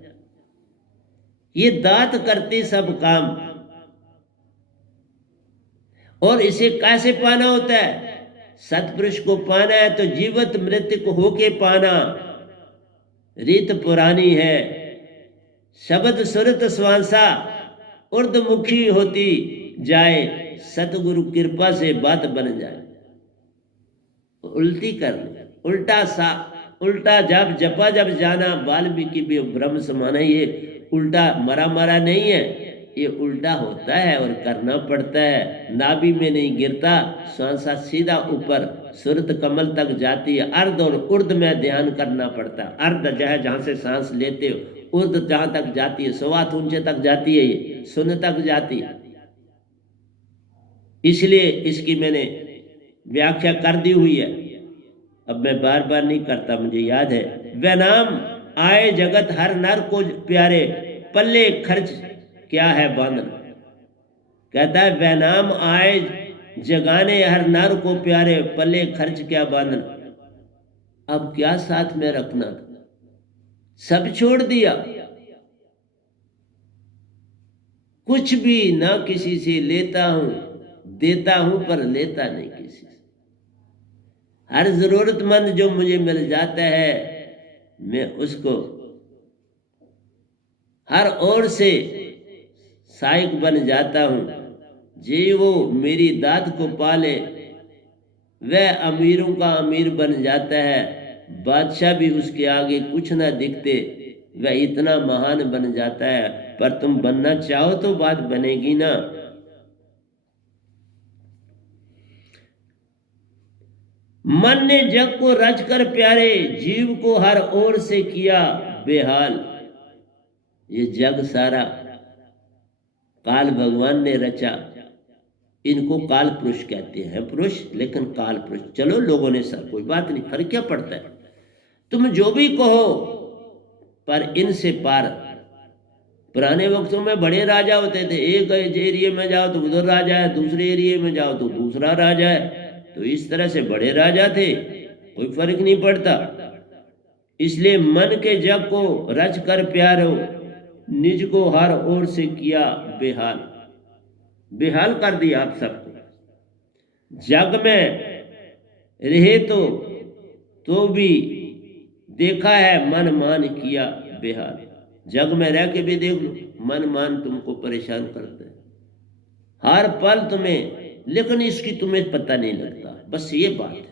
ये दात करते सब काम। और इसे कैसे पाना होता है? सतपुरुष को पाना है तो जीवित मृत्यु को होके पाना। रीत पुरानी है, शब्द सुरत स्वांसा उर्दमुखी होती जाए। सतगुरु कृपा से बात बन जाए। उल्टी करना, उल्टा सा, उल्टा जब जपा जब जाना। वाल्मीकि भी ब्रह्म समाना। ये उल्टा मरा मरा नहीं है, ये उल्टा होता है और करना पड़ता है। नाभि में नहीं गिरता, श्वासा सीधा ऊपर सुरत कमल तक जाती है। अर्ध और उर्द में ध्यान करना पड़ता है। अर्ध जो है जहाँ से सांस लेते हो, उर्द जहाँ तक जाती है, सवात ऊंचे तक जाती है, ये सुन तक जाती है। इसलिए इसकी मैंने व्याख्या कर दी हुई है, अब मैं बार बार नहीं करता, मुझे याद है। वह नाम आए जगत हर नर को प्यारे, पल्ले खर्च क्या है बांधना। कहता है वह नाम आए जगाने हर नर को प्यारे, पल्ले खर्च क्या बांधना। अब क्या साथ में रखना, सब छोड़ दिया, कुछ भी ना किसी से लेता हूं, देता हूं पर लेता नहीं किसी से। हर जरूरतमंद जो मुझे मिल जाता है मैं उसको हर ओर से सहायक बन जाता हूं। जी वो मेरी दाद को पाले वह अमीरों का अमीर बन जाता है। बादशाह भी उसके आगे कुछ ना दिखते, वह इतना महान बन जाता है। पर तुम बनना चाहो तो बात बनेगी ना। मन ने जग को रच कर प्यारे, जीव को हर ओर से किया बेहाल। ये जग सारा काल भगवान ने रचा। इनको काल पुरुष कहते हैं, पुरुष लेकिन काल पुरुष। चलो लोगों ने सर कोई बात नहीं, फर्क क्या पड़ता है, तुम जो भी कहो, पर इनसे पार। पुराने वक्तों में बड़े राजा होते थे, एक एरिया में जाओ तो उधर राजा है, दूसरे एरिया में जाओ तो दूसरा राजा है। तो इस तरह से बड़े राजा थे, कोई फर्क नहीं पड़ता। इसलिए मन के जग को रच कर प्यारो, निज को हर ओर से किया बेहाल। बेहाल कर दिया आप सबको। जग में रहे तो भी देखा है मन मान किया बेहाल। जग में रह के भी देख लो, मन मान तुमको परेशान करता है हर पल तुम्हें, लेकिन इसकी तुम्हें पता नहीं लगता। बस ये बात है।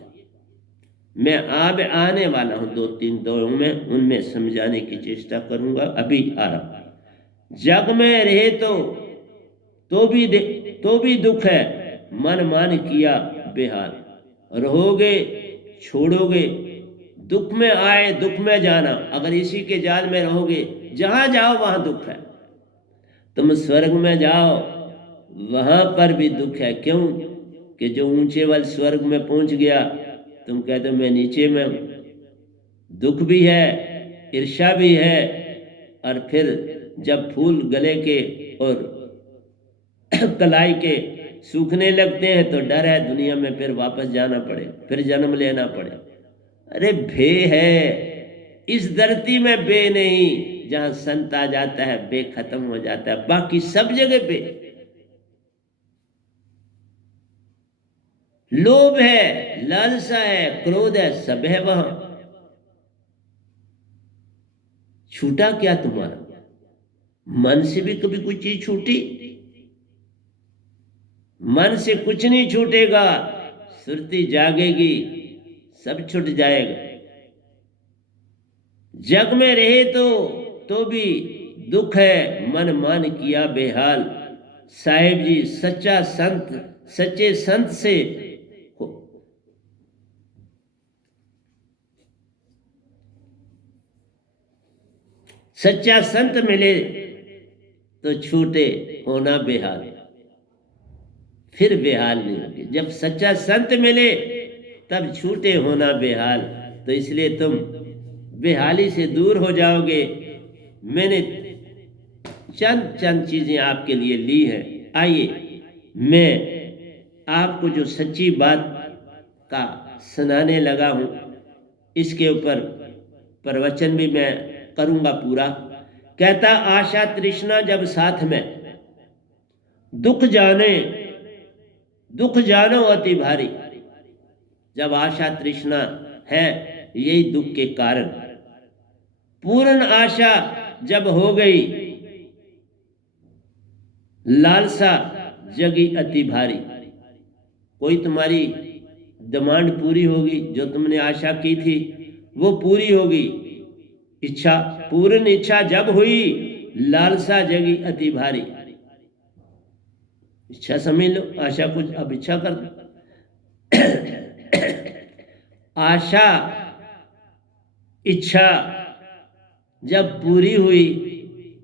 मैं अब आने वाला हूं 2-3 दौरों में, उनमें समझाने की चेष्टा करूंगा। अभी आ रहा। जग में रहे तो भी दुख है, मन मान किया बेहाल। रहोगे छोड़ोगे, दुख में आए दुख में जाना। अगर इसी के जाल में रहोगे, जहां जाओ वहां दुख है। तुम स्वर्ग में जाओ, वहां पर भी दुख है। क्यों? कि जो ऊंचे वाले स्वर्ग में पहुंच गया, तुम कहते हो मैं नीचे में हूं। दुख भी है, ईर्ष्या भी है। और फिर जब फूल गले के और कलाई के सूखने लगते हैं तो डर है दुनिया में फिर वापस जाना पड़े, फिर जन्म लेना पड़े। अरे बे है इस धरती में, बे नहीं। जहां संत आ जाता है बे खत्म हो जाता है, बाकी सब जगह बे। लोभ है, लालसा है, क्रोध है, सब है वहां। छूटा क्या तुम्हारा? मन से भी कभी कोई चीज छूटी? मन से कुछ नहीं छूटेगा। सुरती जागेगी, सब छूट जाएगा। जग में रहे तो भी दुख है, मन मान किया बेहाल। साहिब जी सच्चा संत, सच्चे संत से सच्चा संत मिले तो छूटे होना बेहाल। फिर बेहाल नहीं होगी। जब सच्चा संत मिले तब छूटे होना बेहाल। तो इसलिए तुम बेहाली से दूर हो जाओगे। मैंने चंद चंद चीजें आपके लिए ली हैं। आइए मैं आपको जो सच्ची बात का सुनाने लगा हूं, इसके ऊपर प्रवचन भी मैं करूंगा पूरा। कहता आशा तृष्णा जब साथ में, दुख जानो अति भारी। जब आशा तृष्णा है, यही दुख के कारण। पूर्ण आशा जब हो गई, लालसा जगी अति भारी। कोई तुम्हारी डिमांड पूरी होगी, जो तुमने आशा की थी वो पूरी होगी। इच्छा, पूर्ण इच्छा जब हुई, लालसा जगी अति भारी। इच्छा समझ लो, आशा कुछ, अब इच्छा कर दो। आशा इच्छा जब पूरी हुई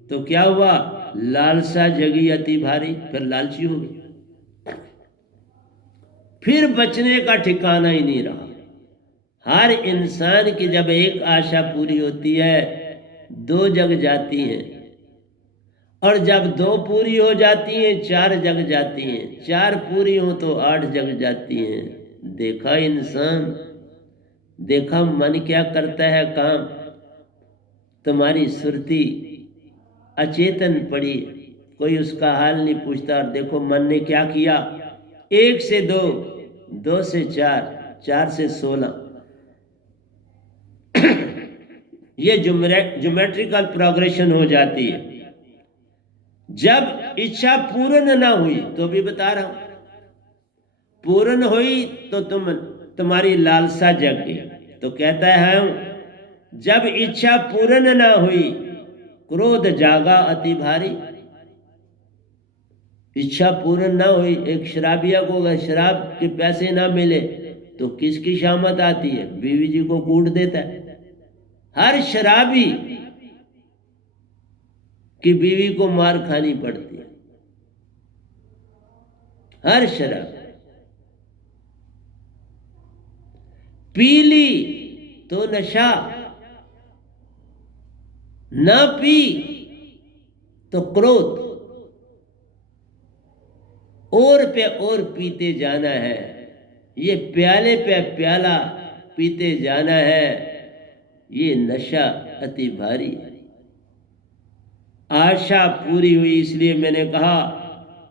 तो क्या हुआ? लालसा जगी अति भारी, फिर लालची हो गई। फिर बचने का ठिकाना ही नहीं रहा। हर इंसान की जब एक आशा पूरी होती है, दो जग जाती हैं। और जब दो पूरी हो जाती हैं, चार जग जाती हैं। चार पूरी हो तो 8 जग जाती हैं। देखा इंसान, देखा मन क्या करता है काम। तुम्हारी सुरती अचेतन पड़ी, कोई उसका हाल नहीं पूछता। और देखो मन ने क्या किया, 1 से 2, 2 से 4, 4 से 16। ये ज्योमेट्रिकल प्रोग्रेशन हो जाती है। जब इच्छा पूर्ण ना हुई, तो भी बता रहा हूं, पूर्ण हुई तो तुम्हारी लालसा जग गई। तो कहता है जब इच्छा पूर्ण ना हुई, क्रोध जागा अति भारी। इच्छा पूर्ण ना हुई, एक शराबिया को अगर शराब के पैसे ना मिले तो किसकी शामत आती है? बीवी जी को कूट देता है। हर शराबी की बीवी को मार खानी पड़ती है, हर शराब। पी ली तो नशा, ना पी तो क्रोध। और पे और पीते जाना है, ये प्याले पे प्याला पीते जाना है, ये नशा अति भारी। आशा पूरी हुई, इसलिए मैंने कहा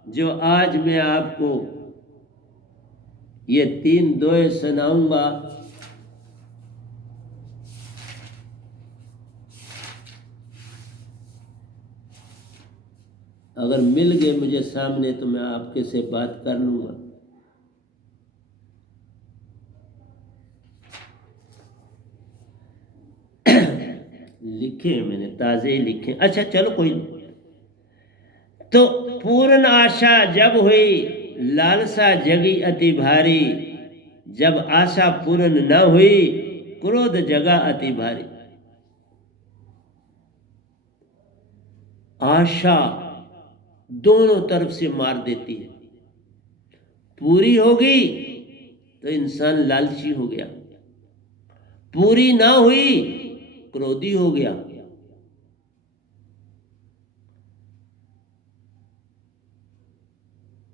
जो आज मैं आपको ये 3 दोहे सुनाऊंगा, अगर मिल गए मुझे सामने तो मैं आपके से बात कर लूंगा। लिखे मैंने, ताजे ही लिखे। अच्छा चलो कोई नहीं। तो पूर्ण आशा जब हुई, लालसा जगी अति भारी। जब आशा पूर्ण न हुई, क्रोध जगा अति भारी। आशा दोनों तरफ से मार देती है। पूरी होगी तो इंसान लालची हो गया, पूरी ना हुई क्रोधी हो गया।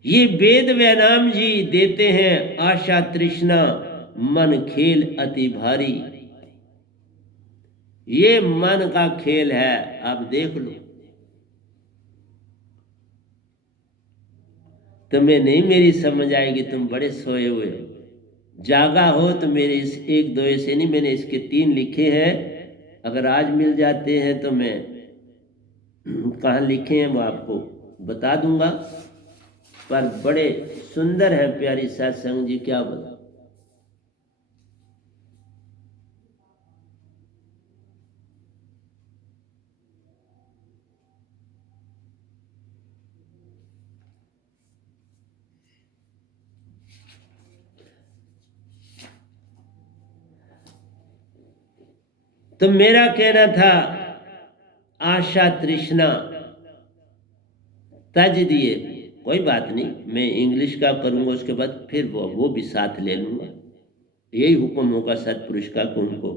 ये वेद वैनाम जी देते हैं, आशा तृष्णा मन खेल अति भारी। ये मन का खेल है, आप देख लो। तुम्हें नहीं मेरी समझ आएगी, तुम बड़े सोए हुए हो। जागा हो तो मेरे इस 1 2 से नहीं, मैंने इसके 3 लिखे हैं। अगर आज मिल जाते हैं तो मैं कहाँ लिखे हैं वो आपको बता दूंगा। पर बड़े सुंदर है प्यारी सत्संग जी, क्या बता। तो मेरा कहना था आशा तृष्णा तज दिए। कोई बात नहीं, मैं इंग्लिश का करूंगा, उसके बाद फिर वो भी साथ ले लूंगा। यही हुक्म होगा सतपुरुष का कि उनको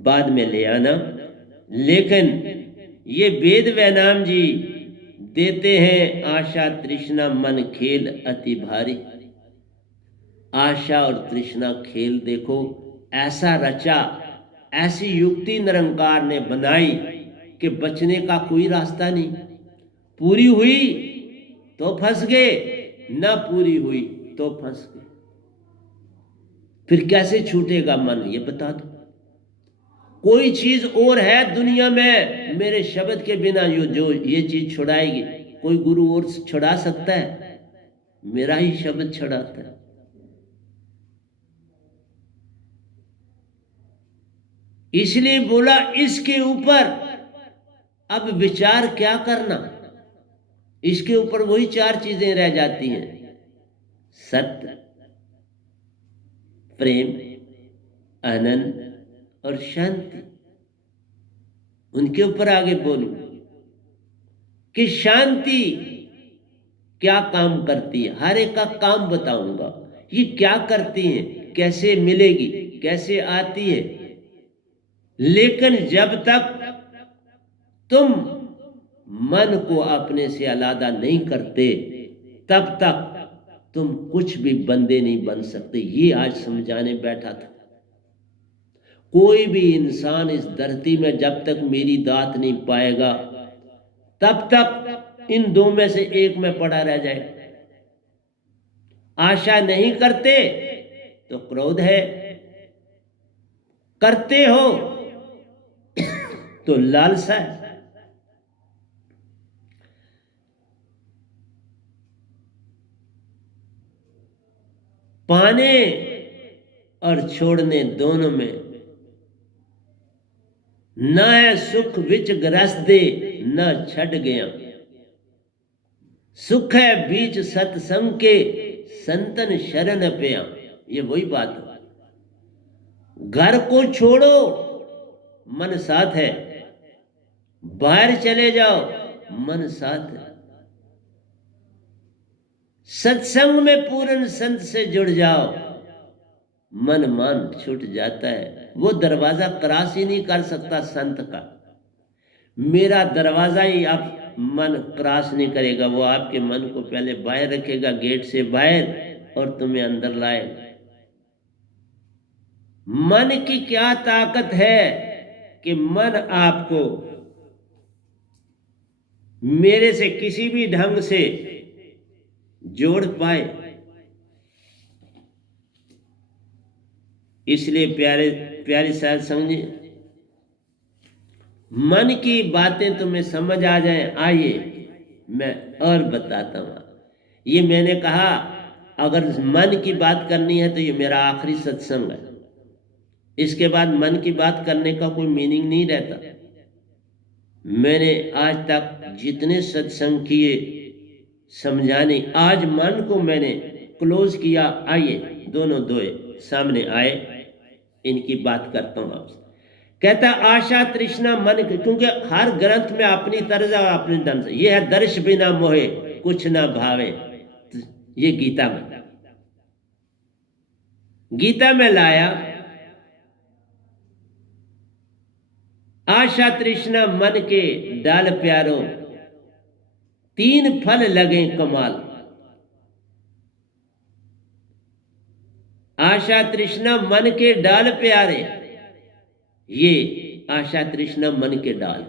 बाद में ले आना। लेकिन ये वेद वैनाम जी देते हैं, आशा तृष्णा मन खेल अति भारी। आशा और तृष्णा खेल देखो ऐसा रचा, ऐसी युक्ति निरंकार ने बनाई कि बचने का कोई रास्ता नहीं। पूरी हुई तो फंस गए, ना पूरी हुई तो फंस गए। फिर कैसे छूटेगा मन, ये बता दो। कोई चीज और है दुनिया में मेरे शब्द के बिना जो ये चीज छुड़ाएगी? कोई गुरु और छुड़ा सकता है? मेरा ही शब्द छुड़ाता है। इसलिए बोला इसके ऊपर अब विचार क्या करना। इसके ऊपर वही 4 चीजें रह जाती हैं, सत्य, प्रेम, आनंद और शांति। उनके ऊपर आगे बोलूं कि शांति क्या काम करती है, हर एक का काम बताऊंगा। ये क्या करती है, कैसे मिलेगी, कैसे आती है। लेकिन जब तक तुम मन को अपने से अलग नहीं करते, तब तक तुम कुछ भी बंदे नहीं बन सकते। ये आज समझाने बैठा था। कोई भी इंसान इस धरती में जब तक मेरी दात नहीं पाएगा, तब तक इन 2 में से एक में पड़ा रह जाए। आशा नहीं करते तो क्रोध है, करते हो तो लालसा है। पाने और छोड़ने दोनों में न है सुख विच ग्रसदे न छड़ गया। सुख है बीच सत्संग के संतन शरण पिया। ये वही बात है। घर को छोड़ो मन साथ है, बाहर चले जाओ मन साथ है। सत्संग में पूर्ण संत से जुड़ जाओ, मन मान छूट जाता है। वो दरवाजा क्रॉस ही नहीं कर सकता संत का। मेरा दरवाजा ही आप मन क्रॉस नहीं करेगा, वो आपके मन को पहले बाहर रखेगा, गेट से बाहर, और तुम्हें अंदर लाएगा। मन की क्या ताकत है कि मन आपको मेरे से किसी भी ढंग से जोड़ पाए। इसलिए प्यारे प्यारे साथ समझिए, मन की बातें तुम्हें समझ आ जाए। आइए मैं और बताता हूँ। ये मैंने कहा अगर मन की बात करनी है तो ये मेरा आखिरी सत्संग है। इसके बाद मन की बात करने का कोई मीनिंग नहीं रहता। मैंने आज तक जितने सत्संग किए समझाने, आज मन को मैंने क्लोज किया। आइए दोनों दोए सामने आए, इनकी बात करता हूँ आपसे। कहता आशा तृष्णा मन की, क्योंकि हर ग्रंथ में अपनी तर्ज और अपने ढंग से। ये है दर्श बिना मोहे कुछ ना भावे, ये गीता में लाया। आशा तृष्णा मन के डाल प्यारो, तीन फल लगे कमाल। आशा तृष्णा मन के डाल प्यारे, ये आशा तृष्णा मन के डाल।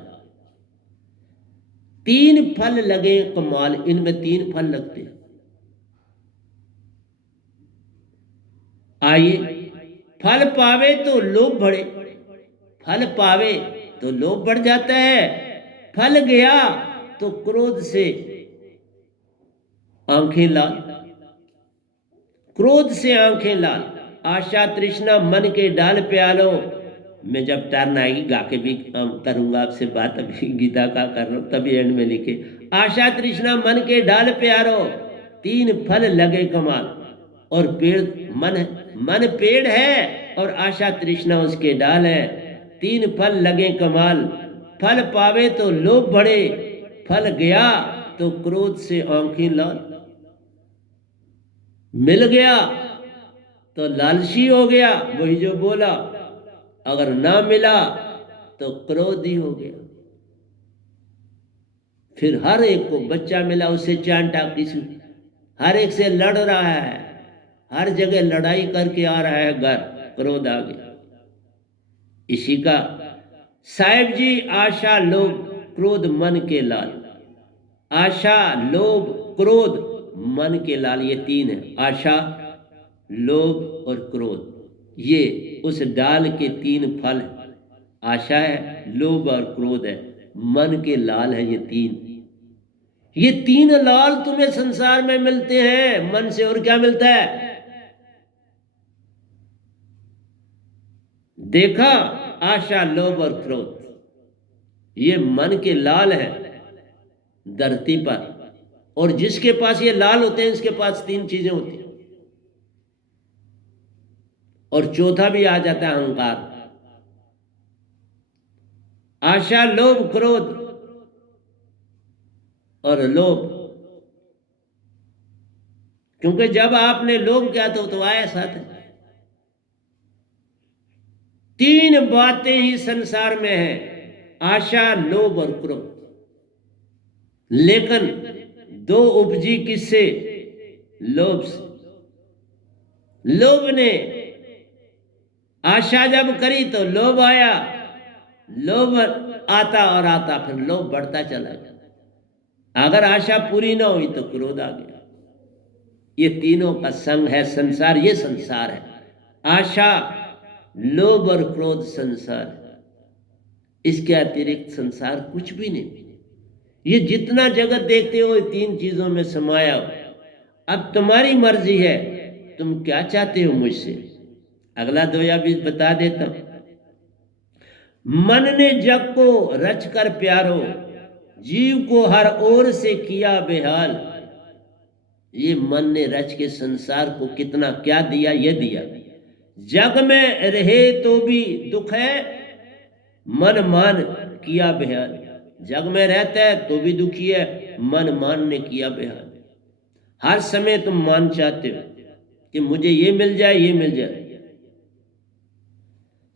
तीन फल लगे कमाल, इनमें तीन फल लगते हैं। आइए, फल पावे तो लोभ बढ़े। फल पावे तो लोभ बढ़ जाता है। फल गया तो क्रोध से आंखें लाल, क्रोध से आंखें लाल। आशा तृष्णा मन के डाल प्यालो। मैं जब टर्न आएगी गा के भी करूंगा आपसे बात, अभी गीता का कर रहा हूं, तभी एंड में लिखे आशा तृष्णा मन के डाल प्यारो, तीन फल लगे कमाल। और पेड़ मन है, मन पेड़ है और आशा तृष्णा उसके डाल है। तीन फल लगे कमाल, फल पावे तो लोभ बढ़े, फल गया तो क्रोध से आंखें लाल। मिल गया तो लालची हो गया, वही जो बोला। अगर ना मिला तो क्रोधी हो गया। फिर हर एक को बच्चा मिला उसे चांटा, किसी हर एक से लड़ रहा है, हर जगह लड़ाई करके आ रहा है घर, क्रोध आ गया। इसी का साहिब जी, आशा लोभ क्रोध मन के लाल। आशा लोभ क्रोध मन के लाल, ये तीन है। आशा लोभ और क्रोध, ये उस डाल के तीन फल है। आशा है, लोभ और क्रोध है, मन के लाल है ये तीन। ये तीन लाल तुम्हें संसार में मिलते हैं मन से। और क्या मिलता है देखा? आशा लोभ और क्रोध, ये मन के लाल है धरती पर। और जिसके पास ये लाल होते हैं इसके पास तीन चीजें होती हैं। और चौथा भी आ जाता है अहंकार। आशा लोभ क्रोध और लोभ, क्योंकि जब आपने लोभ किया तो आया साथ है। तीन बातें ही संसार में है, आशा लोभ और क्रोध। लेकिन दो उपजी किससे? लोभ से। लोभ ने आशा जब करी तो लोभ आया, लोभ आता और आता, फिर लोभ बढ़ता चला गया। अगर आशा पूरी ना हुई तो क्रोध आ गया। ये तीनों का संग है संसार, ये संसार है। आशा, लोभ और क्रोध संसार है, इसके अतिरिक्त संसार कुछ भी नहीं। ये जितना जगत देखते हो ये तीन चीजों में समाया हो। अब तुम्हारी मर्जी है, तुम क्या चाहते हो मुझसे। अगला दोया भी बता देता हूं। मन ने जग को रच कर प्यारो, जीव को हर ओर से किया बेहाल। ये मन ने रच के संसार को कितना क्या दिया, ये दिया। जग में रहे तो भी दुख है, मन मान किया बेहाल। जग में रहता है तो भी दुखी है, मन मान ने किया बेहाल। हर समय तुम मान चाहते हो कि मुझे ये मिल जाए, ये मिल जाए।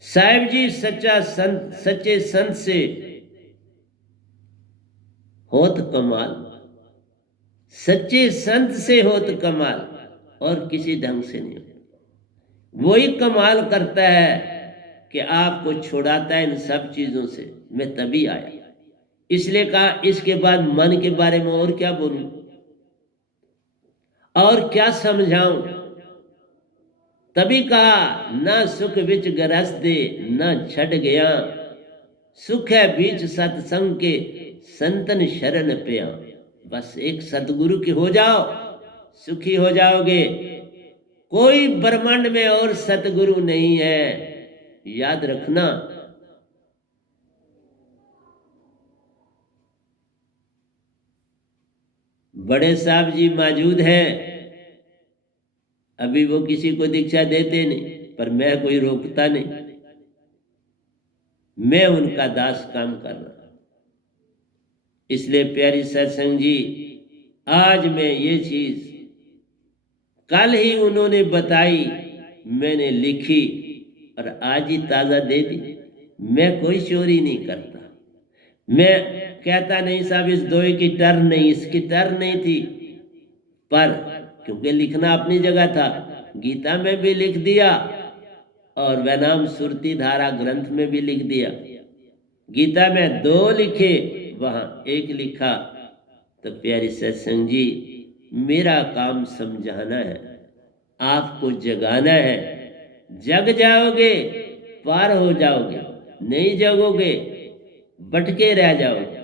साहिब जी सच्चा संत, सच्चे संत से होत कमाल। सच्चे संत से होत कमाल, और किसी ढंग से नहीं। वही कमाल करता है कि आपको छुड़ाता है इन सब चीजों से। मैं तभी आया, इसलिए कहा इसके बाद मन के बारे में और क्या बोलूं और क्या समझाऊं। तभी कहा ना सुख विच गरस दे, ना छट गया। सुख है बीच सत्संग के, संतन शरण पिया। बस एक सतगुरु के हो जाओ, सुखी हो जाओगे। कोई ब्रह्मांड में और सतगुरु नहीं है, याद रखना। बड़े साहब जी मौजूद हैं, अभी वो किसी को दीक्षा देते नहीं, पर मैं कोई रोकता नहीं। मैं उनका दास काम कर रहा। इसलिए प्यारी सत्संग जी, आज मैं ये चीज कल ही उन्होंने बताई, मैंने लिखी और आज ही ताजा दे दी। मैं कोई चोरी नहीं करता। मैं कहता नहीं साहब इस दोए की टर्न नहीं, इसकी टर्न नहीं थी, पर क्योंकि लिखना अपनी जगह था, गीता में भी लिख दिया और वैनाम सुरती धारा ग्रंथ में भी लिख दिया। गीता में 2 लिखे, वहां 1 लिखा। तो प्यारी सत्संग जी, मेरा काम समझाना है, आपको जगाना है। जग जाओगे पार हो जाओगे, नहीं जगोगे भटके रह जाओगे।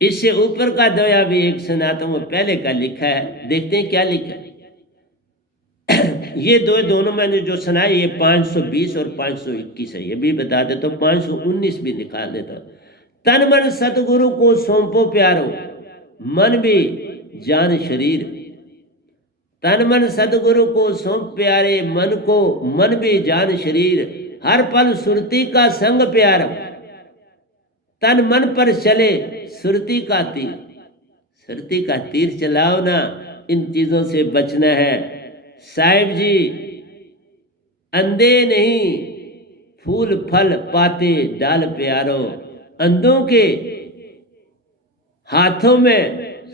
इससे ऊपर का दोया भी एक सुनाता हूं, पहले का लिखा है, देखते हैं क्या लिखा है। ये दोनों मैंने जो सुनाए ये 520 और 521 है। ये भी बता दे तो 519 भी निकाल देता। तन मन सतगुरु को सौंपो प्यारो, मन भी जान शरीर। तन मन सतगुरु को सौंप प्यारे, मन को मन भी जान शरीर। हर पल सुरती का संग प्यारा, तन मन पर चले सुरती का तीर। सुरती का तीर चलाओ ना, इन चीजों से बचना है। साहिब जी अंधे नहीं फूल फल पाते डाल प्यारो, अंधों के हाथों में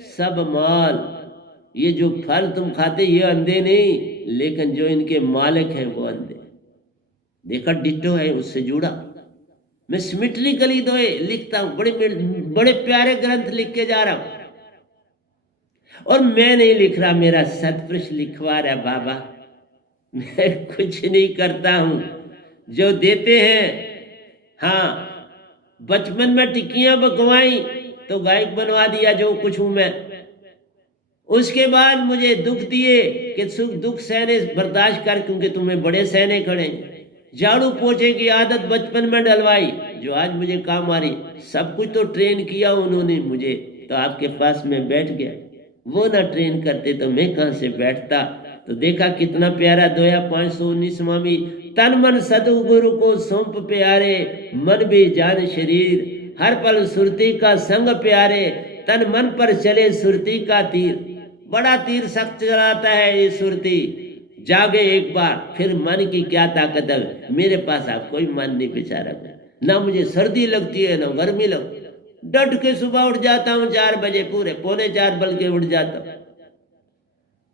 सब माल। ये जो फल तुम खाते ये अंधे नहीं, लेकिन जो इनके मालिक हैं वो अंधे। देखा डिट्टो है उससे जुड़ा। मैं सिमेट्रिकली दोए लिखता हूं, बड़े प्यारे ग्रंथ लिख के जा रहा हूं। और मैं नहीं लिख रहा, मेरा सतपुरुष लिखवा रहा बाबा। मैं कुछ नहीं करता हूं, जो देते हैं। हाँ, बचपन में टिक्कियां बकवाई तो गायक बनवा दिया जो कुछ हूं मैं। उसके बाद मुझे दुख दिए कि सुख दुख सहने बर्दाश्त कर, क्योंकि तुम्हें बड़े सहने खड़े। झाड़ू पोछे की आदत बचपन में डलवाई जो आज मुझे काम आ रही। सब कुछ तो ट्रेन किया उन्होंने मुझे, तो आपके पास में बैठ गया। वो ना ट्रेन करते तो मैं कहां से बैठता। तो देखा कितना प्यारा दोया 519वां भी। तन मन सतगुरु को सौंप प्यारे, मन भी जान शरीर। हर पल सुरती का संग प्यारे, तन मन पर चले सुरती का तीर। बड़ा तीर सख्त चलाता है ये सुरती। जागे एक बार फिर मन की क्या ताकत है। मेरे पास आप कोई मन नहीं बेचारा, ना मुझे सर्दी लगती है ना गर्मी लगती। डट के सुबह उठ जाता हूँ 4 बजे, पूरे 3:45 बल्कि उठ जाता हूँ।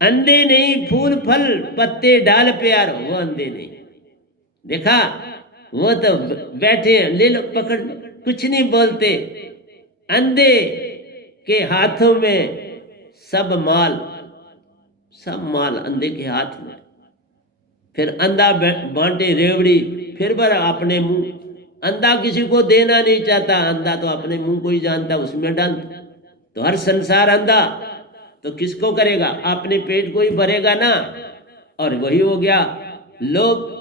अंधे नहीं फूल फल पत्ते डाल प्यार, वो अंधे नहीं। देखा वो तो बैठे हैं, ले लो पकड़ लो, कुछ नहीं बोलते। अंधे के हाथों में सब माल, सब माल अंधे के हाथ में। फिर अंधा बांटे रेवड़ी, फिर बर अपने मुंह। अंधा किसी को देना नहीं चाहता, अंधा तो अपने मुंह को ही जानता, उसमें डाल। तो हर संसार अंधा, तो किसको करेगा? अपने पेट को ही भरेगा ना। और वही हो गया लोभ।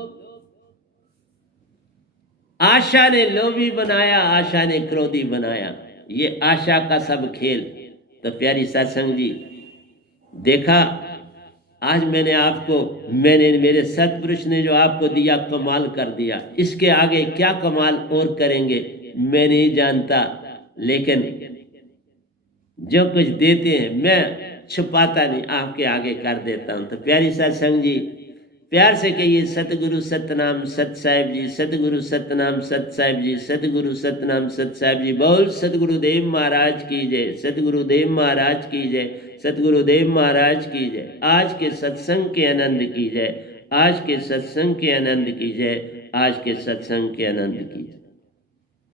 आशा ने लोभी बनाया, आशा ने क्रोधी बनाया, ये आशा का सब खेल। तो प्यारी सत्संग जी, देखा आज मैंने मेरे सतपुरुष ने जो आपको दिया, कमाल कर दिया। इसके आगे क्या कमाल और करेंगे मैं नहीं जानता, लेकिन जो कुछ देते हैं मैं छुपाता नहीं, आपके आगे कर देता हूं। तो प्यारी सत्संग जी, प्यार से कहिए सतगुरु सतनाम सत साहिब जी, सतगुरु सतनाम सत साहिब जी, सतगुरु सतनाम सत साहिब जी। बोल सतगुरुदेव महाराज की जय, सतगुरुदेव महाराज की जय, सतगुरुदेव महाराज की जय। आज के सत्संग के आनंद की जय, आज के सत्संग के आनंद की जय, आज के सत्संग के आनंद की जय।